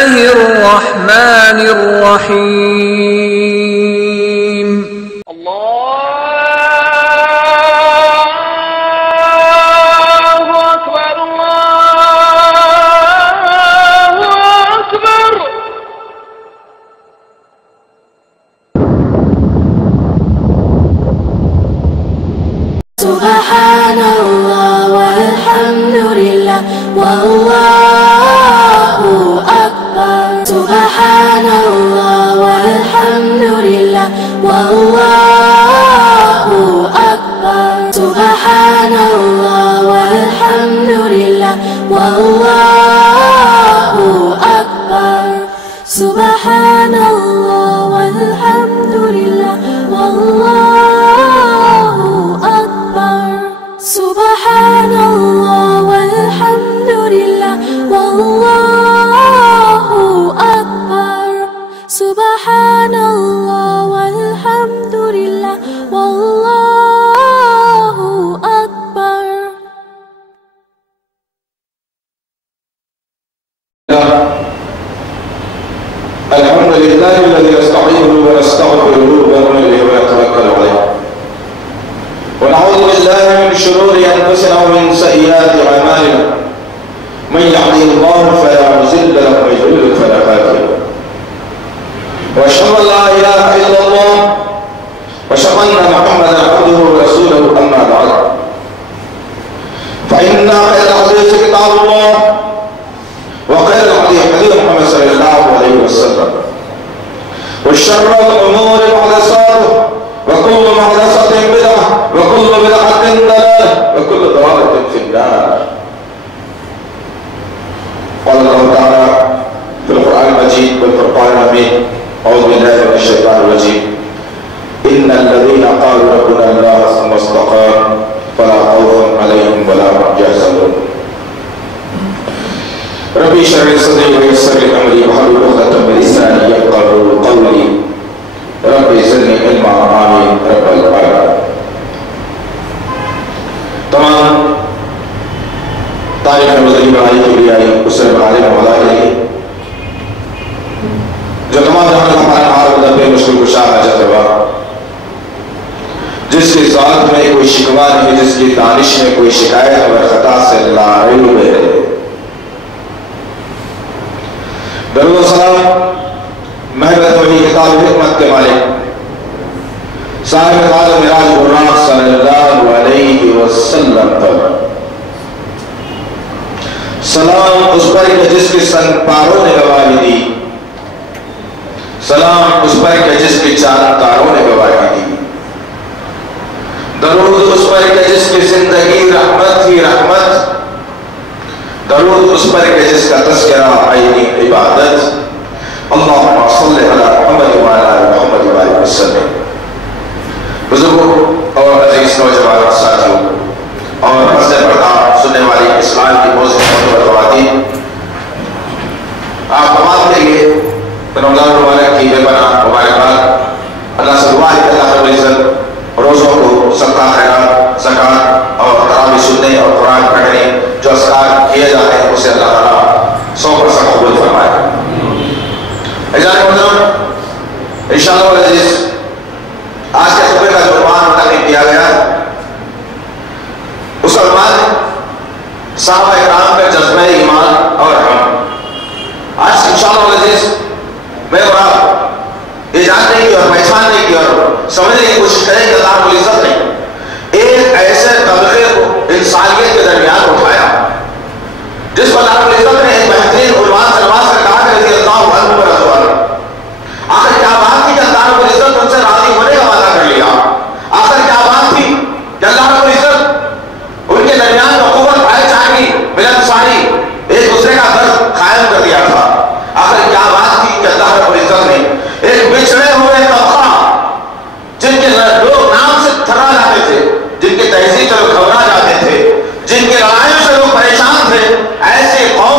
الله الرحمن الرحيم. الله أكبر الله أكبر. سبحان الله والحمد لله والله أكبر. سبحان الله والحمد لله والله أكبر. سبحان الله والحمد لله والله أكبر. سبحان الله والحمد لله والله أكبر. سبحان الله والحمد لله والله أكبر. سبحان الله والحمد لله والله أكبر. الحمد لله الذي نستعينه ونستغفره ونؤمن به ونتوكل عليه ونعوذ بالله من شرور انفسنا ومن سيئات اعمالنا من يهده الله فلا مضل له ومن يضلل فلا هادي له واشهد ان لا اله الا الله واشهد ان محمدا عبده ورسوله اما بعد فان خير الحديث كتاب الله وخير الهدي هدي محمد صلى الله عليه وسلم وشر الامور محدثاتها وكل محدثة بدعة وكل بدعة ضلالة وكل ضلالة في النار. قال الله تعالى في القرآن المجيد والفرقان الحميد أعوذ بالله من الشيطان الرجيم إن الذين قالوا ربنا الله ثم استقاموا فلا خوف عليهم ولا هم يحزنون. ربي اشرح لي صدري ويسر لي أمري واحلل عقدة من لساني يفقهوا قولي رب زدنی علما آمین رب العالمین. تمام تعریف مدنی بھائی کے لیے آئی اسر بھائی مولا کے لیے جو تمام جہاں ہمارے حال مدد پہ مشکل کشا حاجت ہوا جس کی ذات میں کوئی شکوہ نہیں جس کی دانش میں کوئی شکایت اور خطا سے لاعلم ہے. درود و سلام محبت وحی کتاب حکمت کے مالک صاحب خالق معراج براق صلی اللہ علیہ وسلم پر سلام اس پر کہ جس کی سن پاروں نے گواہی دی. سلام اس پر کہ جس کی چار تاروں نے گواہی دی. درود اس پر کہ جس کی زندگی رحمت ہی رحمت. درود اس پر کہ جس کا تذکرہ عینی عبادت. اللہم صلی علی محمد وعلی آل محمد وعلی وسلم. بزرگوں اور عزیز نوجوان ساتھیوں اور مسجد پردہ سننے والی اسلام کی موضوع خواتین، آپ تمام کے لیے رمضان مبارک کی بے پناہ مبارکباد. اللہ سے دعا ہے کہ اللہ رب العزت روزوں کو صدقہ خیرات زکات اور تراویح سننے اور قرآن پڑھنے جو اذکار کیے جاتے ہیں اسے اللہ تعالیٰ 100% قبول فرمائے. اجازت محترم انشاءاللہ العزیز آج کے خطبے کا جو عنوان منتخب کیا گیا اس کا عنوان صحابہ کرام کا جذبہ ایمان اور ہم. آج انشاءاللہ العزیز میں اور آپ یہ جاننے کی اور پہچاننے کی اور سمجھنے کی کوشش کریں کہ اللہ رب العزت نے ایک ایسے طبقے کو انسانیت کے درمیان اٹھایا جس پر اللہ رب العزت نے ایک بہترین عنوان سے نواز کر کہا کہ رضی اللہ عنہ و رضوا عنہ. آخر کیا بات تھی کہ اللہ رب العزت ان سے راضی ہونے کا وعدہ کر لیا. آخر کیا بات تھی کہ اللہ رب العزت ان کے درمیان اخوت بھائی چارگی ملنساری ایک دوسرے کا درد قائم کر دیا تھا. آخر کیا بات تھی کہ اللہ رب العزت نے ایک بچھڑے ہوئے طبقہ جن کے لوگ نام سے تھرا جاتے تھے، جن کے تہذیب سے لوگ گھبرا جاتے تھے، جن کے لڑائیوں سے لوگ پریشان تھے، ایسے قوم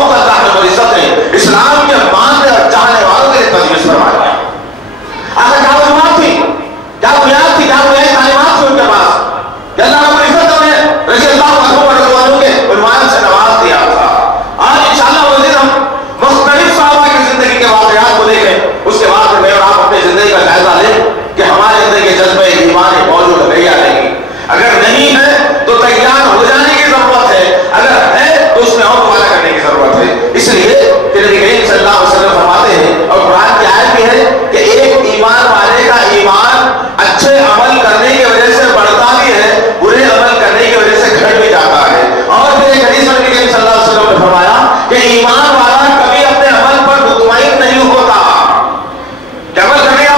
لیے کہ نبی کریم صلی اللہ علیہ وسلم فرماتے ہیں اور قرآن کی آیت بھی ہے کہ ایک ایمان والے کا ایمان اچھے عمل کرنے کی وجہ سے بڑھتا بھی ہے، برے عمل کرنے کی وجہ سے گھٹ بھی جاتا ہے. اور پھر ایک حدیث میں نبی کریم صلی اللہ علیہ وسلم نے فرمایا کہ ایمان والا کبھی اپنے عمل پر مطمئن نہیں ہوتا. کہ عمل کر لیا،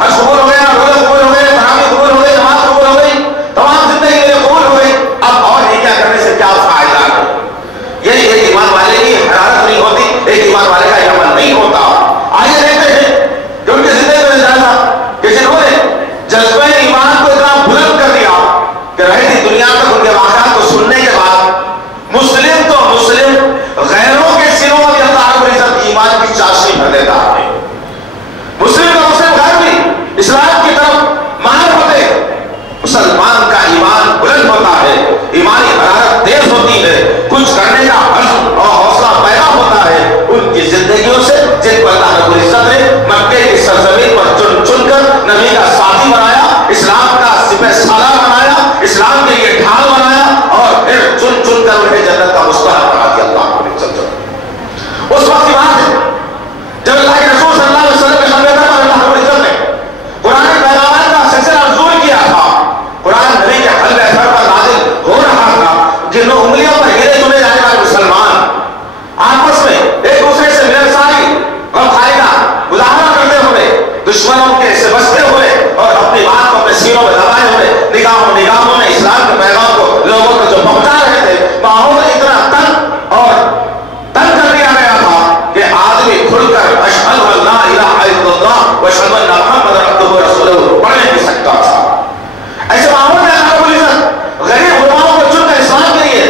حج قبول ہو گیا، روزہ قبول ہو گئے، تراویح قبول ہو گئی، نماز قبول ہو گئی، تمام زندگی میرے قبول ہو گئی، اب اور نیکیاں کرنے سے کیا فائدہ ہے؟ یہ ایک ایمان والے کی حرارت نہیں ہوتی، ایک ایمان والے کا یہ عمل نہیں ہوتا. آئیے دیکھتے ہیں کہ ان کی زندگی میں جانا کہ جنہوں نے جذبہ ایمان کو اتنا بلند کر دیا کہ رہی تھی دنیا تک ان کے واقعات کو سننے کے بعد مسلم تو مسلم غیروں کے سروں میں اللہ رب العزت ایمان کی چاشنی بھر دیتا ہے. مسلم کا مسلم غیر بھی اسلام کی طرف مائل ہوتے، مسلمان کا ایمان بلند ہوتا ہے، ایمانی حرارت تیز ہوتی ہے، کچھ کرنے کا عزم اور حوصلہ پیدا ہوتا ہے ان کی زندگیوں سے جن کو اللہ رب العزت نے مکے کی سرزمین پر چن چن کر نبی کا ساتھی بنایا، اسلام کا سپہ سالار بنایا، اسلام کے لیے ڈھال بنایا اور پھر چن چن کر انہیں جنت کا مستحق بنا دیا اللہ رب العزت. اس وقت کی بات ہے جب اللہ کے رسول صلی اللہ علیہ وسلم کے خدمت میں اللہ رب العزت نے قرآن پیغامات کا سلسلہ نزول کیا تھا. قرآن نبی کے حلق اثر پر نازل ہو رہا تھا. جنہوں انگلیوں پر گرے چنے جانے والے مسلمان آپس میں ایک دوسرے سے ملنساری اور فائدہ مظاہرہ کرتے ہوئے، دشمنوں کے سے بچتے ہوئے اور اپنی بات کو اپنے سینوں میں دبائے ہوئے نگاہوں میں اسلام کے پیغام کو لوگوں کو جو پہنچا رہے تھے، ماحول اتنا تنگ اور تنگ کر دیا گیا تھا کہ آدمی کھل کر اشہد ان لا الہ الا اللہ و اشہد ان محمد عبدہ و رسولہ پڑھ نہیں سکتا تھا. ایسے ماحول میں اللہ رب العزت غریب علماؤں کو چن کر اسلام کے لیے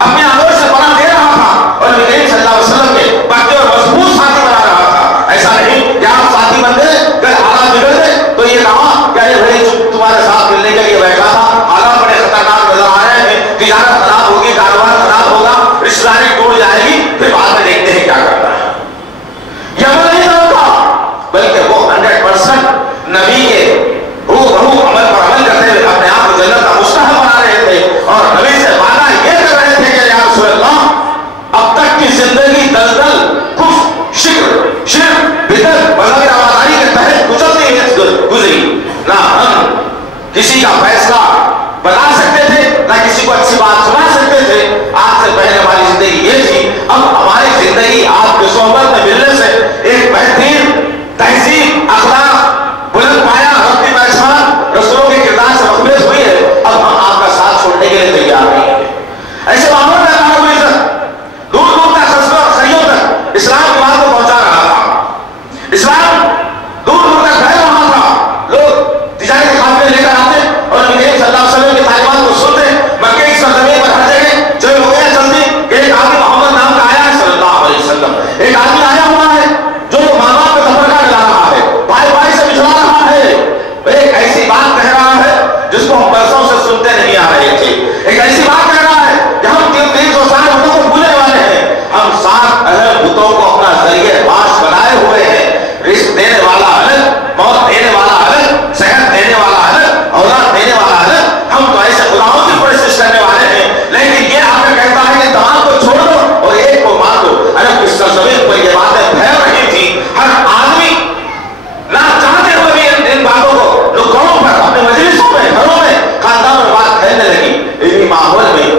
اپنے آغوش سے پناہ دے رہا تھا اور نبی کریم صلی اللہ علیہ وسلم کے پکے اور مضبوط ساتھی بنا رہا تھا. ایسا نہیں کہ آپ ساتھی بن گئے، اگر حالات بگڑ گئے تو یہ کہا کہ یہ بھائی تمہارے ساتھ ملنے کے لیے بیٹھا تھا، حالات بڑے خطرناک نظر آ رہے ہیں، تجارت خراب ہوگی، کاروبار خراب ہوگا، رشتہ داری ٹوٹ جائے گی، پھر بعد میں دیکھتے ہیں کیا کرنا ہے. یہ عمل نہیں ہوتا، بلکہ وہ 100% نبی کے روح عمل پر عمل کرتے ہوئے اپنے آپ کو جنت کا مستحق بنا رہے تھے اور نبی سے وعدہ یہ کر رہے تھے کہ یا رسول اللہ اب تک کی زندگی دلدل کفر شرک بدعت مذہبی رواداری کے تحت کچلتی گزری. نہ ہم کسی کا فیصلہ بتا سکتے تھے، نہ کسی کو اچھی بات سنا سکتے تھے. آپ سے پہلے ہماری زندگی یہ تھی، اب ہماری زندگی آپ کی صحبت میں ملنے سے ایک بہترین تہذیب، اخلاق، بلند پایا، ربطی پہچان، رسولوں کے کردار سے مخلوط ہوئی ہے. اب ہم آپ کا ساتھ چھوڑنے کے لیے تیار نہیں ہیں. ایسے ماحول میں اللہ رب العزت دور دور تک قصبوں اور قریوں تک اسلام کی بات کو پہنچا رہا تھا. اسلام دور دور تک پھیل رہا تھا. لوگ تجارتی قافلے لے کر آتے اور نبی کریم صلی اللہ علیہ وسلم کی تعلیمات کو سنتے. مکے کی سرزمین پر ہر جگہ چلے ہو گئے جلدی کہ ایک آدمی محمد نام کا آیا ہے صلی اللہ علیہ وسلم، ایک آدمی آیا ہوا ہے جو ماں باپ کو تفرقہ ملا رہا ہے، بھائی بھائی سے بچھڑا رہا ہے، ایک ایسی بات کہہ رہا ہے جس کو ہم برسوں سے سنتے نہیں آ رہے تھے، ایک ایسی بات کہہ رہا ہے کہ ہم 300 سال بتوں کو بھولنے والے ہیں، ہم 7 اہم بتوں کو اپنا ذریعہ معاش بنائے ہوئے ہیں. رزق دینے والا الگ، موت دینے والا الگ، صحت دینے والا الگ، اولاد دینے والا الگ. ہم تو ایسے خداؤں کی پرستش کرنے والے ہیں، لیکن یہ آپ نے کہتا ہے کہ تمام کو چھوڑ دو اور ایک کو مان دو. عرب کی سرزمین پر یہ باتیں پھیل رہی تھی. ہر آدمی نہ چاہتے ہوئے بھی ان باتوں کو لوگوں پر اپنے مجلسوں میں، گھروں میں، خاندانوں میں بات پھیلنے لگی. اسی ماحول میں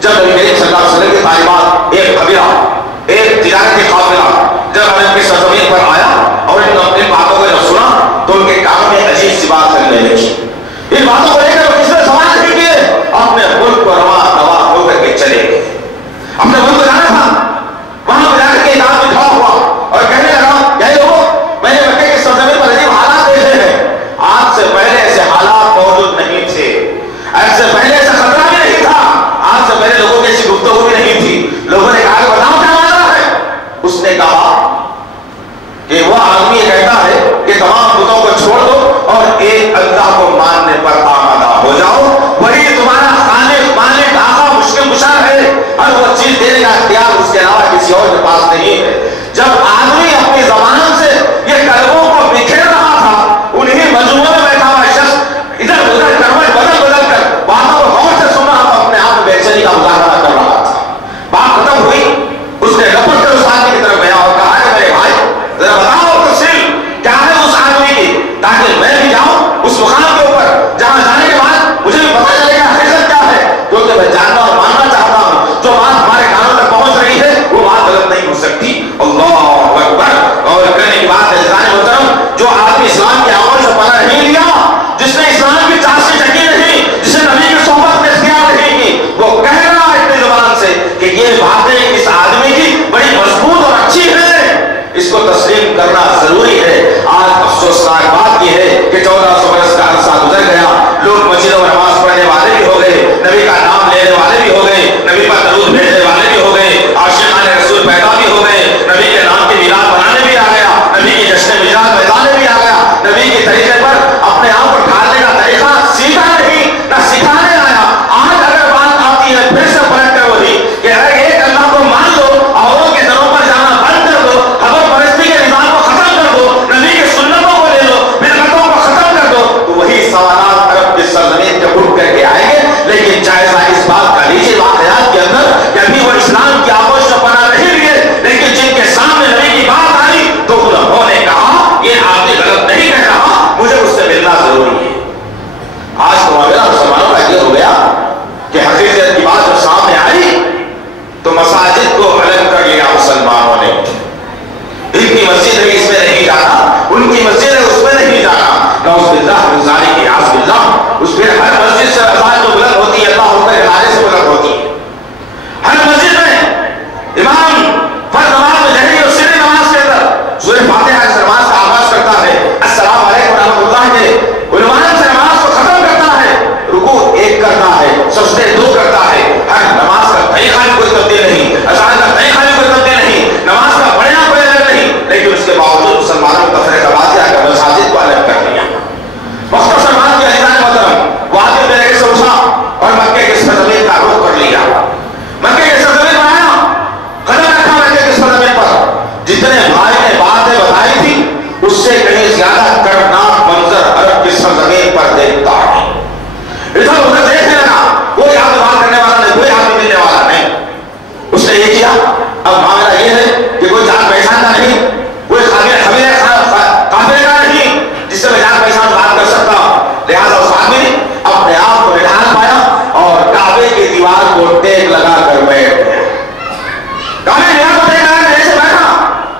جب نبی کریم صلی اللہ علیہ وسلم کی تعلیمات، ایک قبیلہ، ایک تجارتی قافلہ جب عرب کی سرزمین پر آیا اور ان باتوں کو جب سنا تو ان کے کام میں عجیب سی بات کرنے لگی. ان باتوں کو لے کر وہ کس نے سوال نہیں کیے، اپنے ملک کو رواں دوا ہو کر کے چلے گئے. اپنے ملک کو جانا تھا، وہاں جا کر کے ایک آدمی کھڑا ہوا اور کہنے لگا کہ لوگوں میں نے مکے کی سرزمین پر عجیب حالات دیکھے ہیں. آج سے پہلے ایسے حالات موجود نہیں تھے، آج سے پہلے ایسا خطرہ بھی نہیں تھا، آج سے پہلے لوگوں کی ایسی گفتگو بھی نہیں تھی. لوگوں نے کہا بتاؤ کیا مانا ہے. اس نے کہا کہ وہ آدمی یہ کہتا ہے کہ تمام بتوں کو چھوڑ دو اور ایک اللہ کو ماننے پر آمادہ ہو جاؤ، وہی تمہارا خالق مالک آقا مشکل کشا ہے، اور وہ چیز دینے کا اختیار اس کے علاوہ کسی اور کے پاس نہیں ہے. جب آدمی اپنی زبان سے یہ کلموں کو بکھیر رہا تھا، انہیں مجموعے میں بیٹھا ہوا شخص ادھر ادھر کروٹ بدل کر باتوں کو غور سے سن رہا تھا، اپنے آپ میں بے چینی کا مظاہرہ کر رہا تھا. بات ختم ہوئی، اس نے تسلیم کرنا ضروری ہے. آج افسوسناک بات یہ ہے کہ 1400 برس کا عرصہ گزر گیا, لوگ مسجدوں میں نماز پڑھنے والے بھی ہو گئے, نبی کا نام لینے والے بھی ہو گئے, نبی پر درود بھیجنے والے بھی ہو گئے, عاشقان رسول پیدا بھی ہو گئے, نبی کے نام کی میلاد بنانے بھی آ گیا, نبی کی جشن میلاد میدانے بھی آ گیا, نبی کے طریقے پر اپنے آپ کو ڈھالنے کا طریقہ سیکھا نہیں, نہ سکھانے آیا. آج اگر بات آتی ہے پھر سے پلٹ کر وہی کہ اگر ایک اللہ کو مان لو, اوروں کے دروں پر جانا بند کر دو, خبر پرستی کے نظام کو ختم کر دو, نبی کی سنتوں کو لے لو, بدعتوں کو ختم کر دو, تو وہی سوالات عرب کی سرزمین کے اٹھ کر کے آئیں گے. لیکن جائزہ اس بات کا لیجیے واقعات کے اندر کہ ابھی وہ اسلام کی آغوش میں پناہ نہیں لیے, لیکن جن کے سامنے نبی کی بات آئی تو انہوں نے کہا یہ آدمی غلط نہیں کہہ رہا, مجھے اس سے ملنا ضروری ہے. آج تو میرا مسلمانوں کا یہ ہو گیا کہ حقیقت کی بات جب سامنے آئی تو مساجد کو الگ کر لیا مسلمانوں نے. ان کی مسجد ہے اس میں نہیں جانا, ان کی مسجد ہے اس میں نہیں جانا. نعوذ باللہ من ذالک, اعوذ باللہ. اس پھر ہر مسجد سے اذان جو بلند ہوتی ہے اللہ اکبر کے نعرے سے بلند ہوتی ہے. ہر مسجد میں امام فرض نماز میں جہری اور سری نماز کے اندر سورہ فاتحہ سے نماز کا آغاز کرتا ہے, السلام علیکم ورحمۃ اللہ کے عنوان سے نماز کو ختم کرتا ہے, رکوع ایک کرتا ہے, سجدے دو کرتا ہے. ہر نماز کا طریقہ بھی کوئی تبدیل نہیں, اذان کا طریقہ بھی کوئی تبدیل نہیں, نماز کا پڑھنا کوئی الگ نہیں, لیکن اس کے باوجود مسلمانوں کو تفریق واضح کر مساجد کو الگ کر دیا. مختصر بات کیا عزیزان محترم, واجب میرے سے اٹھا اور مکے کی سرزمین کا رخ کر لیا. مکے کی سرزمین پر آیا, قدم رکھا مکے کی سرزمین پر. جتنے بھائی نے باتیں بتائی تھی اس سے کہیں زیادہ دردناک منظر عرب کی سرزمین پر دیکھتا ہے. ادھر ادھر دیکھنے لگا, کوئی آدمی بات کرنے والا نہیں, کوئی آدمی ملنے والا نہیں. اس نے یہ کیا, اب معاملہ یہ ہے کہ کوئی جان پہچان کا نہیں, کوئی قافلے کا نہیں جس سے میں جان پہچان بات کر سکتا ہوں. لہٰذا اس آدمی نے اپنے آپ کو نڈھال پایا اور کعبے کی دیوار کو ٹیک لگا کر بیٹھ گیا. کعبے کی دیوار کو ٹیک لگا کر ایسے بیٹھا,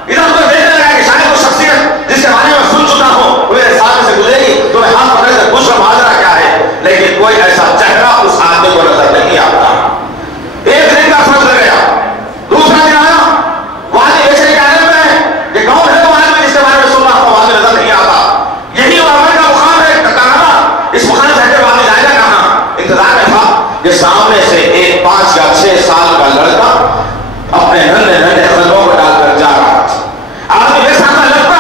ادھر ادھر دیکھنے لگا کہ شاید وہ شخصیت جس کے بارے میں سن چکا ہوں وہ میرے سامنے سے گزرے گی تو میں ہاتھ پکڑ کر پوچھ رہا ماجرا کیا ہے, لیکن کوئی ایسا چہرہ اس آدمی کو نظر نہیں آتا. ایک دن کا فرض لگ گیا, دوسرا دن آیا, وہ آدمی ایسے ہی کہنے میں کہ کون ہے وہ آدمی جس کے بارے میں سن رہا ہوں, آدمی نظر نہیں آتا. یہی وہ عمل کا مقام ہے کہا, اس مقام سے ہٹے آدمی جائے گا کہاں. انتظار میں تھا کہ سامنے سے ایک 5 یا 6 سال کا لڑکا اپنے ننھے ننھے قدموں کو ڈال کر جا رہا تھا. آدمی میرے سامنے لڑکا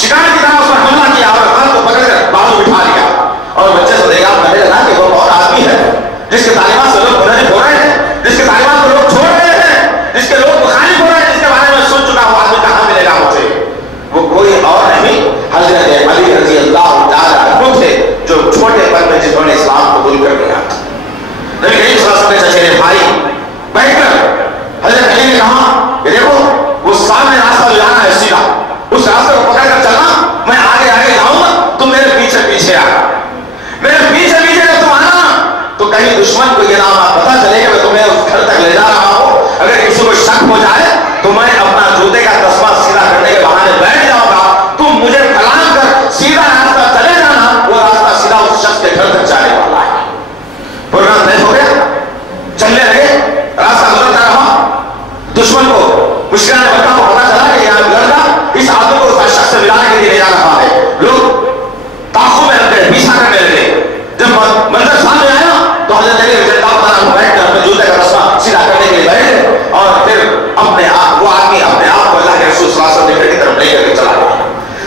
شکار کی طرح اس پر حملہ کیا اور ہاتھ کو پکڑ کر بازو بٹھا لیا اور بچے سے دیکھا پہلے لگا کہ وہ کون آدمی ہے جس کے تعلیمات سے لوگ منحرف ہو رہے ہیں, جس کے تعلیمات کو لوگ چھوڑ رہے ہیں, جس کے لوگ مخالف ہو رہے ہیں, جس کے بارے میں سن چکا ہوں آدمی کہاں ملے گا مجھے. وہ کوئی اور نہیں حضرت علی رضی اللہ تعالیٰ عنہ تھے جو چھوٹے پن میں جنہوں نے اسلام قبول کر لیا. نبی کریم صلی اللہ علیہ وسلم کے چچیرے بھائی بیٹھ کر حضرت علی نے کہا کہ دیکھو وہ سامنے راستہ جو جانا ہے سیدھا, اس راستے کو پکڑ کر چلنا, میں آگے آگے جاؤں گا, تم میرے پیچھے پیچھے آ, میرے پیچھے پیچھے جب تم آنا تو کہیں دشمن کو یہ نام پتا چلے کہ میں تمہیں اس گھر تک لے جا رہا ہوں, اگر کسی کو شک ہو جائے تو میں اپنا جوتے کا تسمہ سیدھا کرنے کے بہانے بیٹھ جاؤں گا, تم مجھے کلام کر سیدھا راستہ چلے جانا, وہ راستہ سیدھا اس شخص کے گھر تک جانے والا ہے. پروگرام طے ہو گیا, چلنے لگے, راستہ گزرتا رہا, دشمن کو مشکلات نے بتا کو پتا چلا کہ یہاں لڑکا اس آدمی کو اس شخص سے ملانے کے لیے لے جا رہا ہے. لوگ تعاقب میں لگ گئے, پیچھا کرنے لگے. جب منظر سامنے آیا تو حضرت علی رضی اللہ تعالیٰ عنہ بیٹھ کر اپنے جوتے کا رسمہ سیدھا کرنے کے لیے بیٹھے اور پھر اپنے آپ وہ آدمی اپنے آپ کو اللہ کے رسول صلی اللہ علیہ وسلم کی طرف لے کر کے چلا گیا.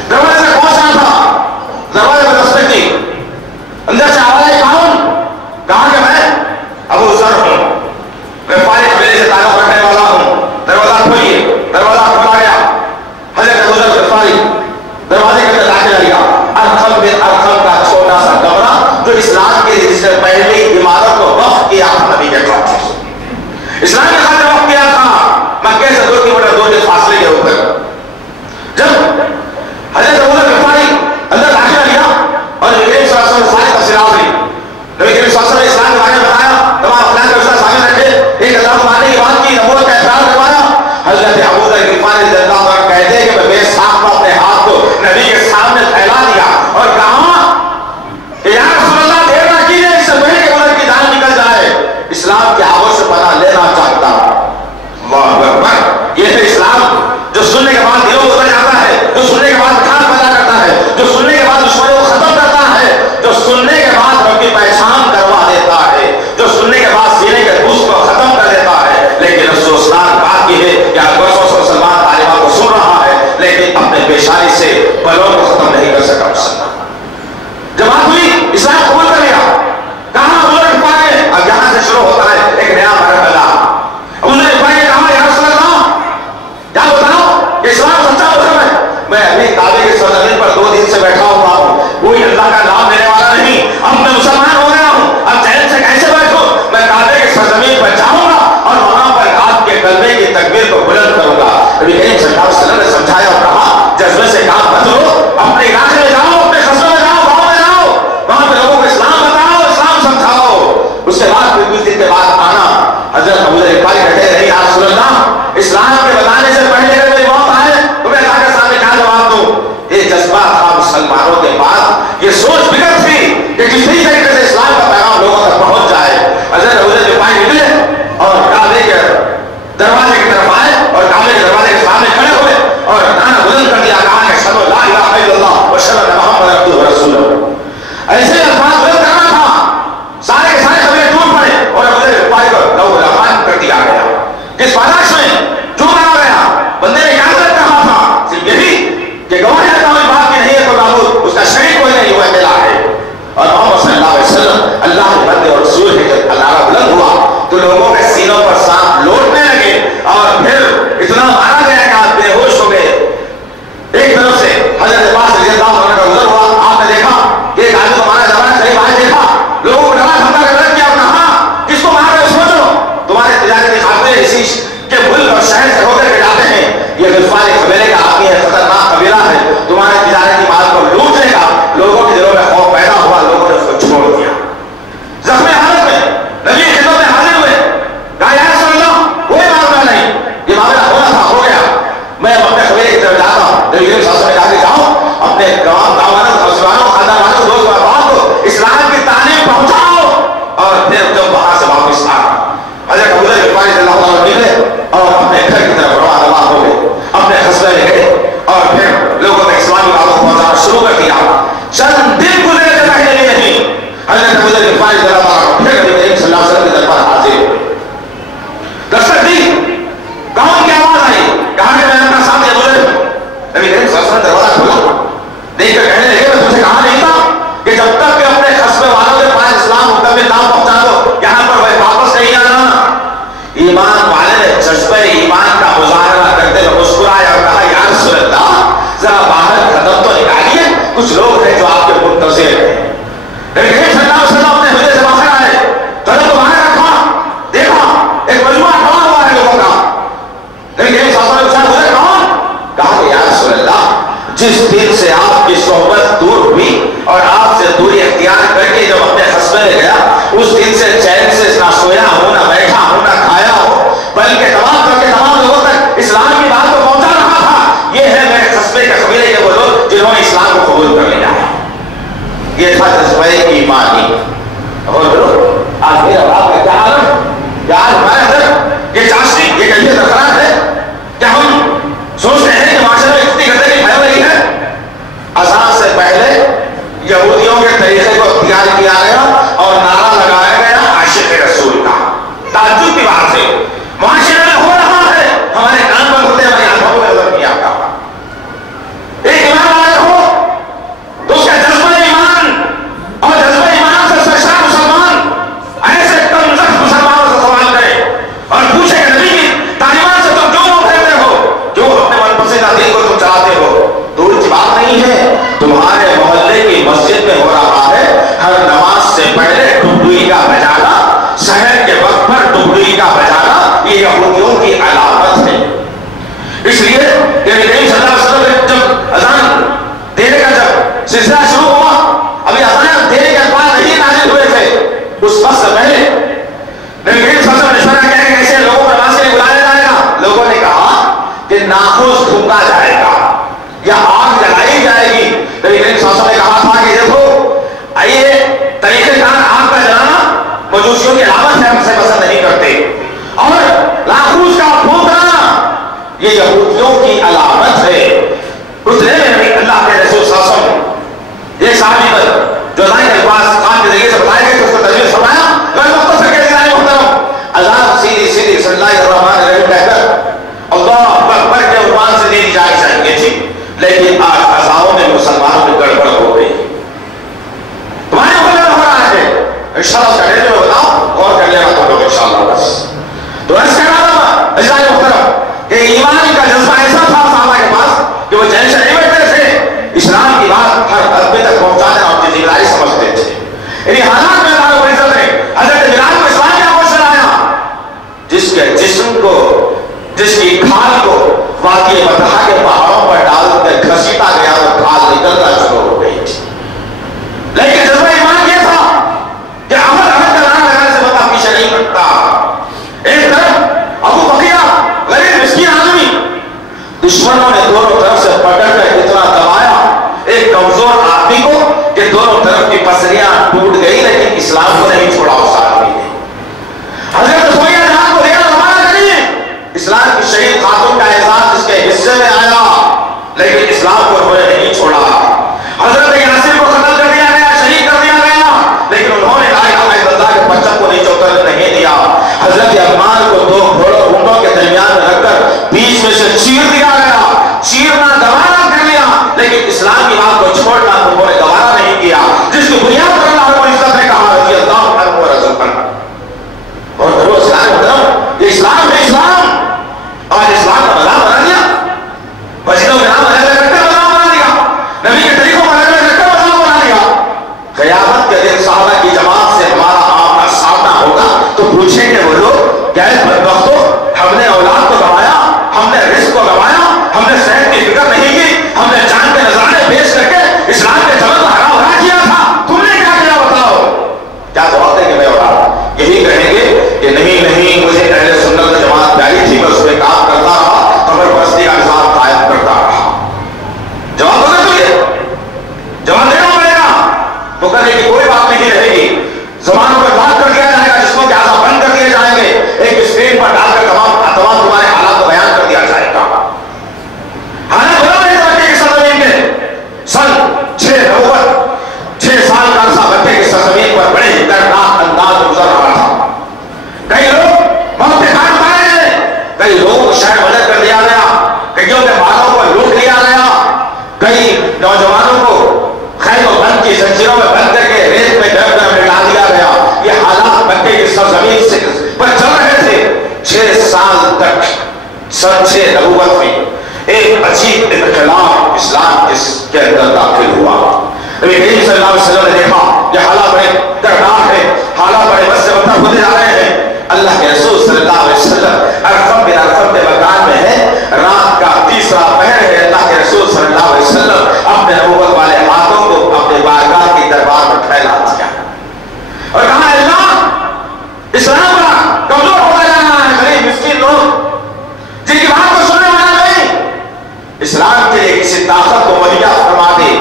دروازے سے پہنچنا تھا, دروازے پر دستک دی, اندر سے آواز آئی, کہاں کہ میں ابو ذر ہوں, میں فارغ قبیلے سے تعلق رکھنے والا ہوں. دروازہ کھولیے, دروازہ کھولا گیا. حضرت ابو ذر غفاری دروازے کے اندر داخل لیا. ارقم بن ارقم کا چھوٹا سا کمرہ جو اسلام کے لیے جس نے پہلی عمارت کو وقف کیا تھا نبی کے خاطر, اسلام کے خاطر وقف کیا تھا مکے سے 2 کلومیٹر دور کے فاصلے کے اوپر. جب حضرت ابو ذر غفاری اندر داخل لیا اور نبی کریم صلی اللہ علیہ وسلم ساری تفصیلات لی, نبی کریم صلی اللہ علیہ وسلم اسلام کے بارے میں بتایا, تمام اخلاق کا مسئلہ سامنے رکھے, ایک اللہ ماننے کی بات کی, نبوت کا اقرار کروایا. حضرت ابو ذر غفاری رضی اللہ عنہ کہتے ہیں کہ میں بے ساختہ اپنے ہاتھ کو نبی کے سامنے پھیلا دیا اور کہا کہ یا رسول اللہ دیر نہ کیجیے, اس سے پہلے کہ ادھر کی جان نکل جائے, اسلام کے آغوش سے پناہ لینا چاہتا ہوں. بھائی کعبے کی سرزمین پر 2 دن سے بیٹھا ہوا ہوں, کوئی اللہ کا نام لینے والا نہیں, اب میں مسلمان ہو گیا ہوں, اب چین سے کیسے بیٹھوں؟ میں کعبے کی سرزمین پر جاؤں گا اور وہاں پر آپ کے کلمے کی تکبیر کو بلند کروں گا. نبی کریم صلی اللہ علیہ وسلم نے سمجھایا اور کہا جذبے سے کام مت لو, اپنے علاقے میں جاؤ, اپنے قصبے میں جاؤ, گاؤں میں جاؤ, وہاں پہ لوگوں کو اسلام بتاؤ, اسلام سمجھاؤ. اس کے بعد پھر کچھ دن کے بعد آنا, حضرت ابو ذر غفاری کہتے ہیں یا رسول اللہ اسلام کے بتانے سے پہلے اگر میری موت آئے تو میں اللہ کے سامنے کیا جواب دوں؟ یہ جذبہ تھا مسلمانوں کے پاس, یہ سوچ فکر تھی کہ کسی طریقے سے اسلام کا پیغام لوگوں تک پہنچ جائے. حضرت ابو ذر غفاری نکلے اور کعبے کے دروازے کی طرف آئے اور کعبے کے دروازے کے سامنے کھڑے ہوئے اور نعرہ بلند کر دیا, کہا کہ اشہد لا الہ الا اللہ واشہد ان محمد عبدہ ورسولہ. ایسے الفاظ بلند کرنا تھا, سارے کے سارے قبیلے ٹوٹ پڑے اور ابو ذر غفاری کو لو رحمان کر دیا گیا. کس پاداش میں کیوں مارا گیا؟ بندے نے کیا کہا تھا؟ صرف یہی کہ گواہ ہے کوئی بات کی نہیں ہے کوئی معبود, اس کا شریک کوئی نہیں, وہ اکیلا ہے. اور محمد صلی اللہ علیہ وسلم اللہ کے بندے اور رسول ہے. جب نعرہ بلند ہوا تو لوگوں کے سینوں پر سانپ لوٹنے لگے اور پھر اتنا مارا گیا کہ آپ بے ہوش ہو گئے. ایک طرف سے حضرت عباس رضی اللہ عنہ کا گزر ہوا, آپ نے دیکھا کہ ایک آدمی کو مارا جا رہا ہے, قریب آئے دیکھا, لوگوں کو ڈرا دھمکا کر رکھ کیا اور کہا کس کو مار رہے ہو سوچو, تمہارے تجارتی خاطے اسی کے ملک اور شہر سے ہو کر کے جاتے ہیں, یہ غفاری قبیلے کا آدمی ہے, خطرناک قبیلہ ہے, تمہارے تجارتی مال کو لوٹ لے گا. لوگوں کے دلوں میں خوف پیدا ہوا, لوگوں نے اس کو چھوڑ دیا. زخمی حالت میں نبی کی خدمت میں حاضر ہوئے, کہا یا رسول اللہ کوئی معاملہ نہیں, یہ معاملہ ہونا تھا ہو گیا, میں اپنے قبیلے کی طرف جاتا ہوں. نبی کریم صلی اللہ علیہ وسلم نے کہا کہ جاؤ اپنے گاؤں مسلمانوں خاندان والوں دوست احباب کو اسلام کی تعلیم پہنچاؤ. اور پھر جب وہاں سے واپس آ حضرت ابو ذر غفاری رضی اللہ عنہ نکلے اور اپنے گھر کی طرف روانہ ہو گئے, اپنے قصبے میں گئے اور پھر لوگوں نے اسلامی باتوں کو پہنچانا شروع کر دیا. چند دن گزرے سے پہلے بھی نہیں حضرت ابو ذر غفاری رضی اللہ عنہ پھر نبی کریم صلی اللہ علیہ وسلم کے دربار حاضر ہوئے. دستک دی, کون کی آواز آئی, کہا کہ میں اپنا سامنے ابو ذر ہوں. نبی کریم صلی اللہ علیہ وسلم دروازہ کھولا, دیکھ کر کہنے لگے میں تجھے کہا نہیں تھا کہ جب تک کہ اپنے قصبے والوں کے پاس اسلام مکمل نام پہنچا دو یہاں پر وہ واپس نہیں آنا. ایمان والے نے جذبہ ایمان کا مظاہرہ کرتے ہوئے مسکرایا اور کہا یا رسول اللہ ذرا باہر قدم تو نکالیے, کچھ لوگ ہیں جو آپ کے منتظر ہیں. لیکن صلی اللہ علیہ وسلم اپنے حجرے سے باہر آئے, قدم کو باہر رکھا, دیکھا ایک مجموعہ کھڑا ہوا ہے لوگوں کا. لیکن صلی اللہ علیہ وسلم کون؟ کہا کہ یا رسول اللہ جس دن سے آپ کی صحبت دور ہوئی اور آپ سے دوری اختیار کر کے جب اپنے قصبے میں گیا اس دن سے چین سے نہ سویا ہوں, نہ بیٹھا ہوں, نہ کھایا ہوں, بلکہ تمام کر کے تمام لوگوں تک اسلام کی بات کو پہنچا رہا تھا. یہ ہے میرے قصبے کے قبیلے کے وہ لوگ جنہوں نے اسلام کو قبول کر لیا ہے. یہ تھا جذبہ ایمانی. اور آج میرا باپ کا کیا حال ہے, کیا آج ہمارے اندر یہ چاشنی یہ کیفیت برقرار ہے کہ ہم سوچتے ہیں کہ معاشرے میں اتنی گندگی پھیل رہی ہے. اذان سے پہلے یہودیوں کے طریقے کو اختیار کیا گیا اور نعرہ لگایا گیا عاشق رسول کا. تعجب کی بات ہے, معاشرے میں ہو رہا ہے, ہمارے کان بند ہوتے ہماری آنکھوں میں نظر نہیں آتا. ایک ایمان والے ہو تو اس کا جذبہ ایمان اور جذبہ ایمان سے سرشار مسلمان ایسے کم زخم مسلمانوں سے سوال کرے اور پوچھے کہ نبی کی تعلیمات سے تم کیوں پھیرتے ہو, کیوں اپنے من پسندیدہ دین کو تم چلاتے ہو. دور کی بات نہیں ہے, تمہارے محلے کی مسجد میں ہو رہا ہے ہر نماز سے پہلے ڈبڈوئی کا بجانا, شہر کے وقت پر ڈبڈوئی کا بجانا, یہ یہودیوں کی علامت ہے. اس لیے کہ نبی کریم صلی اللہ علیہ وسلم جب اذان دینے کا جب سلسلہ شروع ہوا, ابھی اذان دینے کے بعد نہیں نازل ہوئے تھے, اس وقت سے پہلے نبی کریم صلی اللہ علیہ وسلم نے مشورہ کیا کہ کیسے لوگوں کو نماز کے لیے بلایا جائے گا. لوگوں نے کہا کہ ناخوش تھوکا جائے گا یا آگ جلائی جائے گی. نبی کریم صلی اللہ علیہ وسلم نے کہا تھا کہ دیکھو یہ طریقہ کار آگ کا جلانا مجوسیوں کی علامت ہے, ہم سے پسند نہیں کرتے, اور لاخوش کا پھونکنا یہ یہودیوں کی علامت ہے. اتنے میں اللہ کے رسول صلی اللہ علیہ وسلم ایک صحابی پر جو ظاہر الفاظ خان کے ذریعے سے بتائے گئے تو اس کو تجویز فرمایا, غیر مختصر کے ذریعے محترم اذان سیدھی سیدھی بسم اللہ الرحمن الرحیم کہہ کر اللہ اکبر کے عنوان سے دینی جائے چاہیے تھی, لیکن آج اذانوں میں مسلمانوں میں گڑبڑ ہو گئی. تمہارے اوپر ہو رہا ہے انشاءاللہ اس کا ڈیٹیل میں بتاؤ, غور کر لینا تم لوگ انشاءاللہ. بس تو اس کا نام اجزائے محترم کہ ایمان کا جذبہ ایسا تھا صحابہ کے پاس کہ وہ چین سے نہیں بیٹھتے تھے, کے پہاڑوں پر ڈال کر گھسیٹا گیا تو کھال نکلنا شروع ہو گئی تھی. لیکن جذبہ ایمان یہ تھا کہ عمل کا نام لگانے سے بتا پیچھے نہیں ہٹتا. ایک طرف ابو بکر غریب مسکین آدمی, دشمنوں نے دونوں طرف سے پکڑ کر اتنا دبایا ایک کمزور آدمی کو کہ دونوں طرف کی پسلیاں ٹوٹ گئی, لیکن اسلام کو نہیں چھوڑا اس آدمی نے. حضرت سمیہ جان کو دیکھا زمانہ کریں, اسلام کی شہید خاتون کا احساس اس کے حصے میں آیا, لیکن اسلام کو انہوں نے نہیں چھوڑا. حضرت یاسر کو قتل کر دیا گیا, شہید کر دیا گیا, لیکن انہوں نے لا الہ الا اللہ کے پرچم کو نہیں چوتر نہیں دیا. حضرت عمار کو دو گھوڑوں کے درمیان میں رکھ کر بیچ میں سے چیر دیا گیا. چیرنا گوارا کر لیا, لیکن اسلام کی بات کو چھوڑنا انہوں نے گوارا نہیں کیا, جس کی بنیاد پر اللہ رب العزت نے کہا رضی اللہ عنہ ورضوا عنہ. اور درو اسلام مطلب یہ اسلام ہے, اسلام اور اسلام کا مذہب بنا دیا, مسجدوں کے نام الگ الگ رکھ کر مذہب بنا دیا, نبی کے طریقوں کو الگ الگ رکھ کر مذہب بنا دیا. قیامت کے دن صحابہ کی جماعت سے ہمارا آمنا سامنا ہوگا تو پوچھیں گے وہ لوگ کیا بدبختو, ہم نے اولاد کو گوایا, ہم نے رزق کو گوایا, ہم نے صحت کی فکر نہیں کی, ہم نے جان کے نذرانے پیش کر کے اسلام کے چمن کو ہرا بھرا کیا تھا, تم نے کیا کیا بتاؤ؟ کیا جواب دیں گے بے اولاد؟ یہی کہیں گے کہ نہیں مجھے اہل سنت جماعت پیاری تھی, میں اس میں کام کرتا رہا, قبر پرستی کا نظام قائم کرتا رہا. جواب ہوگا تجھے, جواب دینا پڑے گا. وہ کرنے کی کوئی بات نہیں رہے گی. زبانوں پر بات کر دیا جائے گا, جسموں کے اعضاء بند کر دیے جائیں گے, ایک اسکرین پر ڈال کر تمام تمہارے حالات کو بیان کر دیا جائے گا. حالات بنا نہیں ترقی کی سرزمین کے سن 6 نوبت 6 سال کا عرصہ بچے کی سرزمین پر بڑے ہی دردناک انداز میں گزر رہا تھا. کئی لوگ موت کے گھاٹ پائے گئے, کئی لوگوں کو شہر بدل کر دیا گیا, کئیوں کے بالوں کو لوٹ لیا گیا, کئی نوجوانوں کو خیر و بند کی زنجیروں میں بند کر کے ریت میں ڈر کر مٹا دیا گیا. یہ حالات مکے کی سرزمین سے پر چل رہے تھے. 6 سال تک سن 6 نبوت میں ایک عجیب انقلاب اسلام کے اندر داخل ہوا. نبی کریم صلی اللہ علیہ وسلم نے دیکھا یہ حالات بڑے دردناک ہیں, حالات بڑے بد سے بدتر ہوتے جا رہے ہیں. اللہ کے رسول صلی اللہ علیہ وسلم ارقم بن ارقم کے مکان میں ہے, رات کا 3را پہر ہے. اللہ کے رسول صلی اللہ علیہ وسلم اپنے نبوت والے ہاتھوں کو اپنے بارگاہ کی دربار پر پھیلا دیا اور کہا اللہ اسلام کا کمزور ہوتا جا رہا ہے, غریب مسکین لوگ جن کی بات کو سننے والا نہیں, اسلام کے لیے کسی طاقت کو مہیا فرما دے.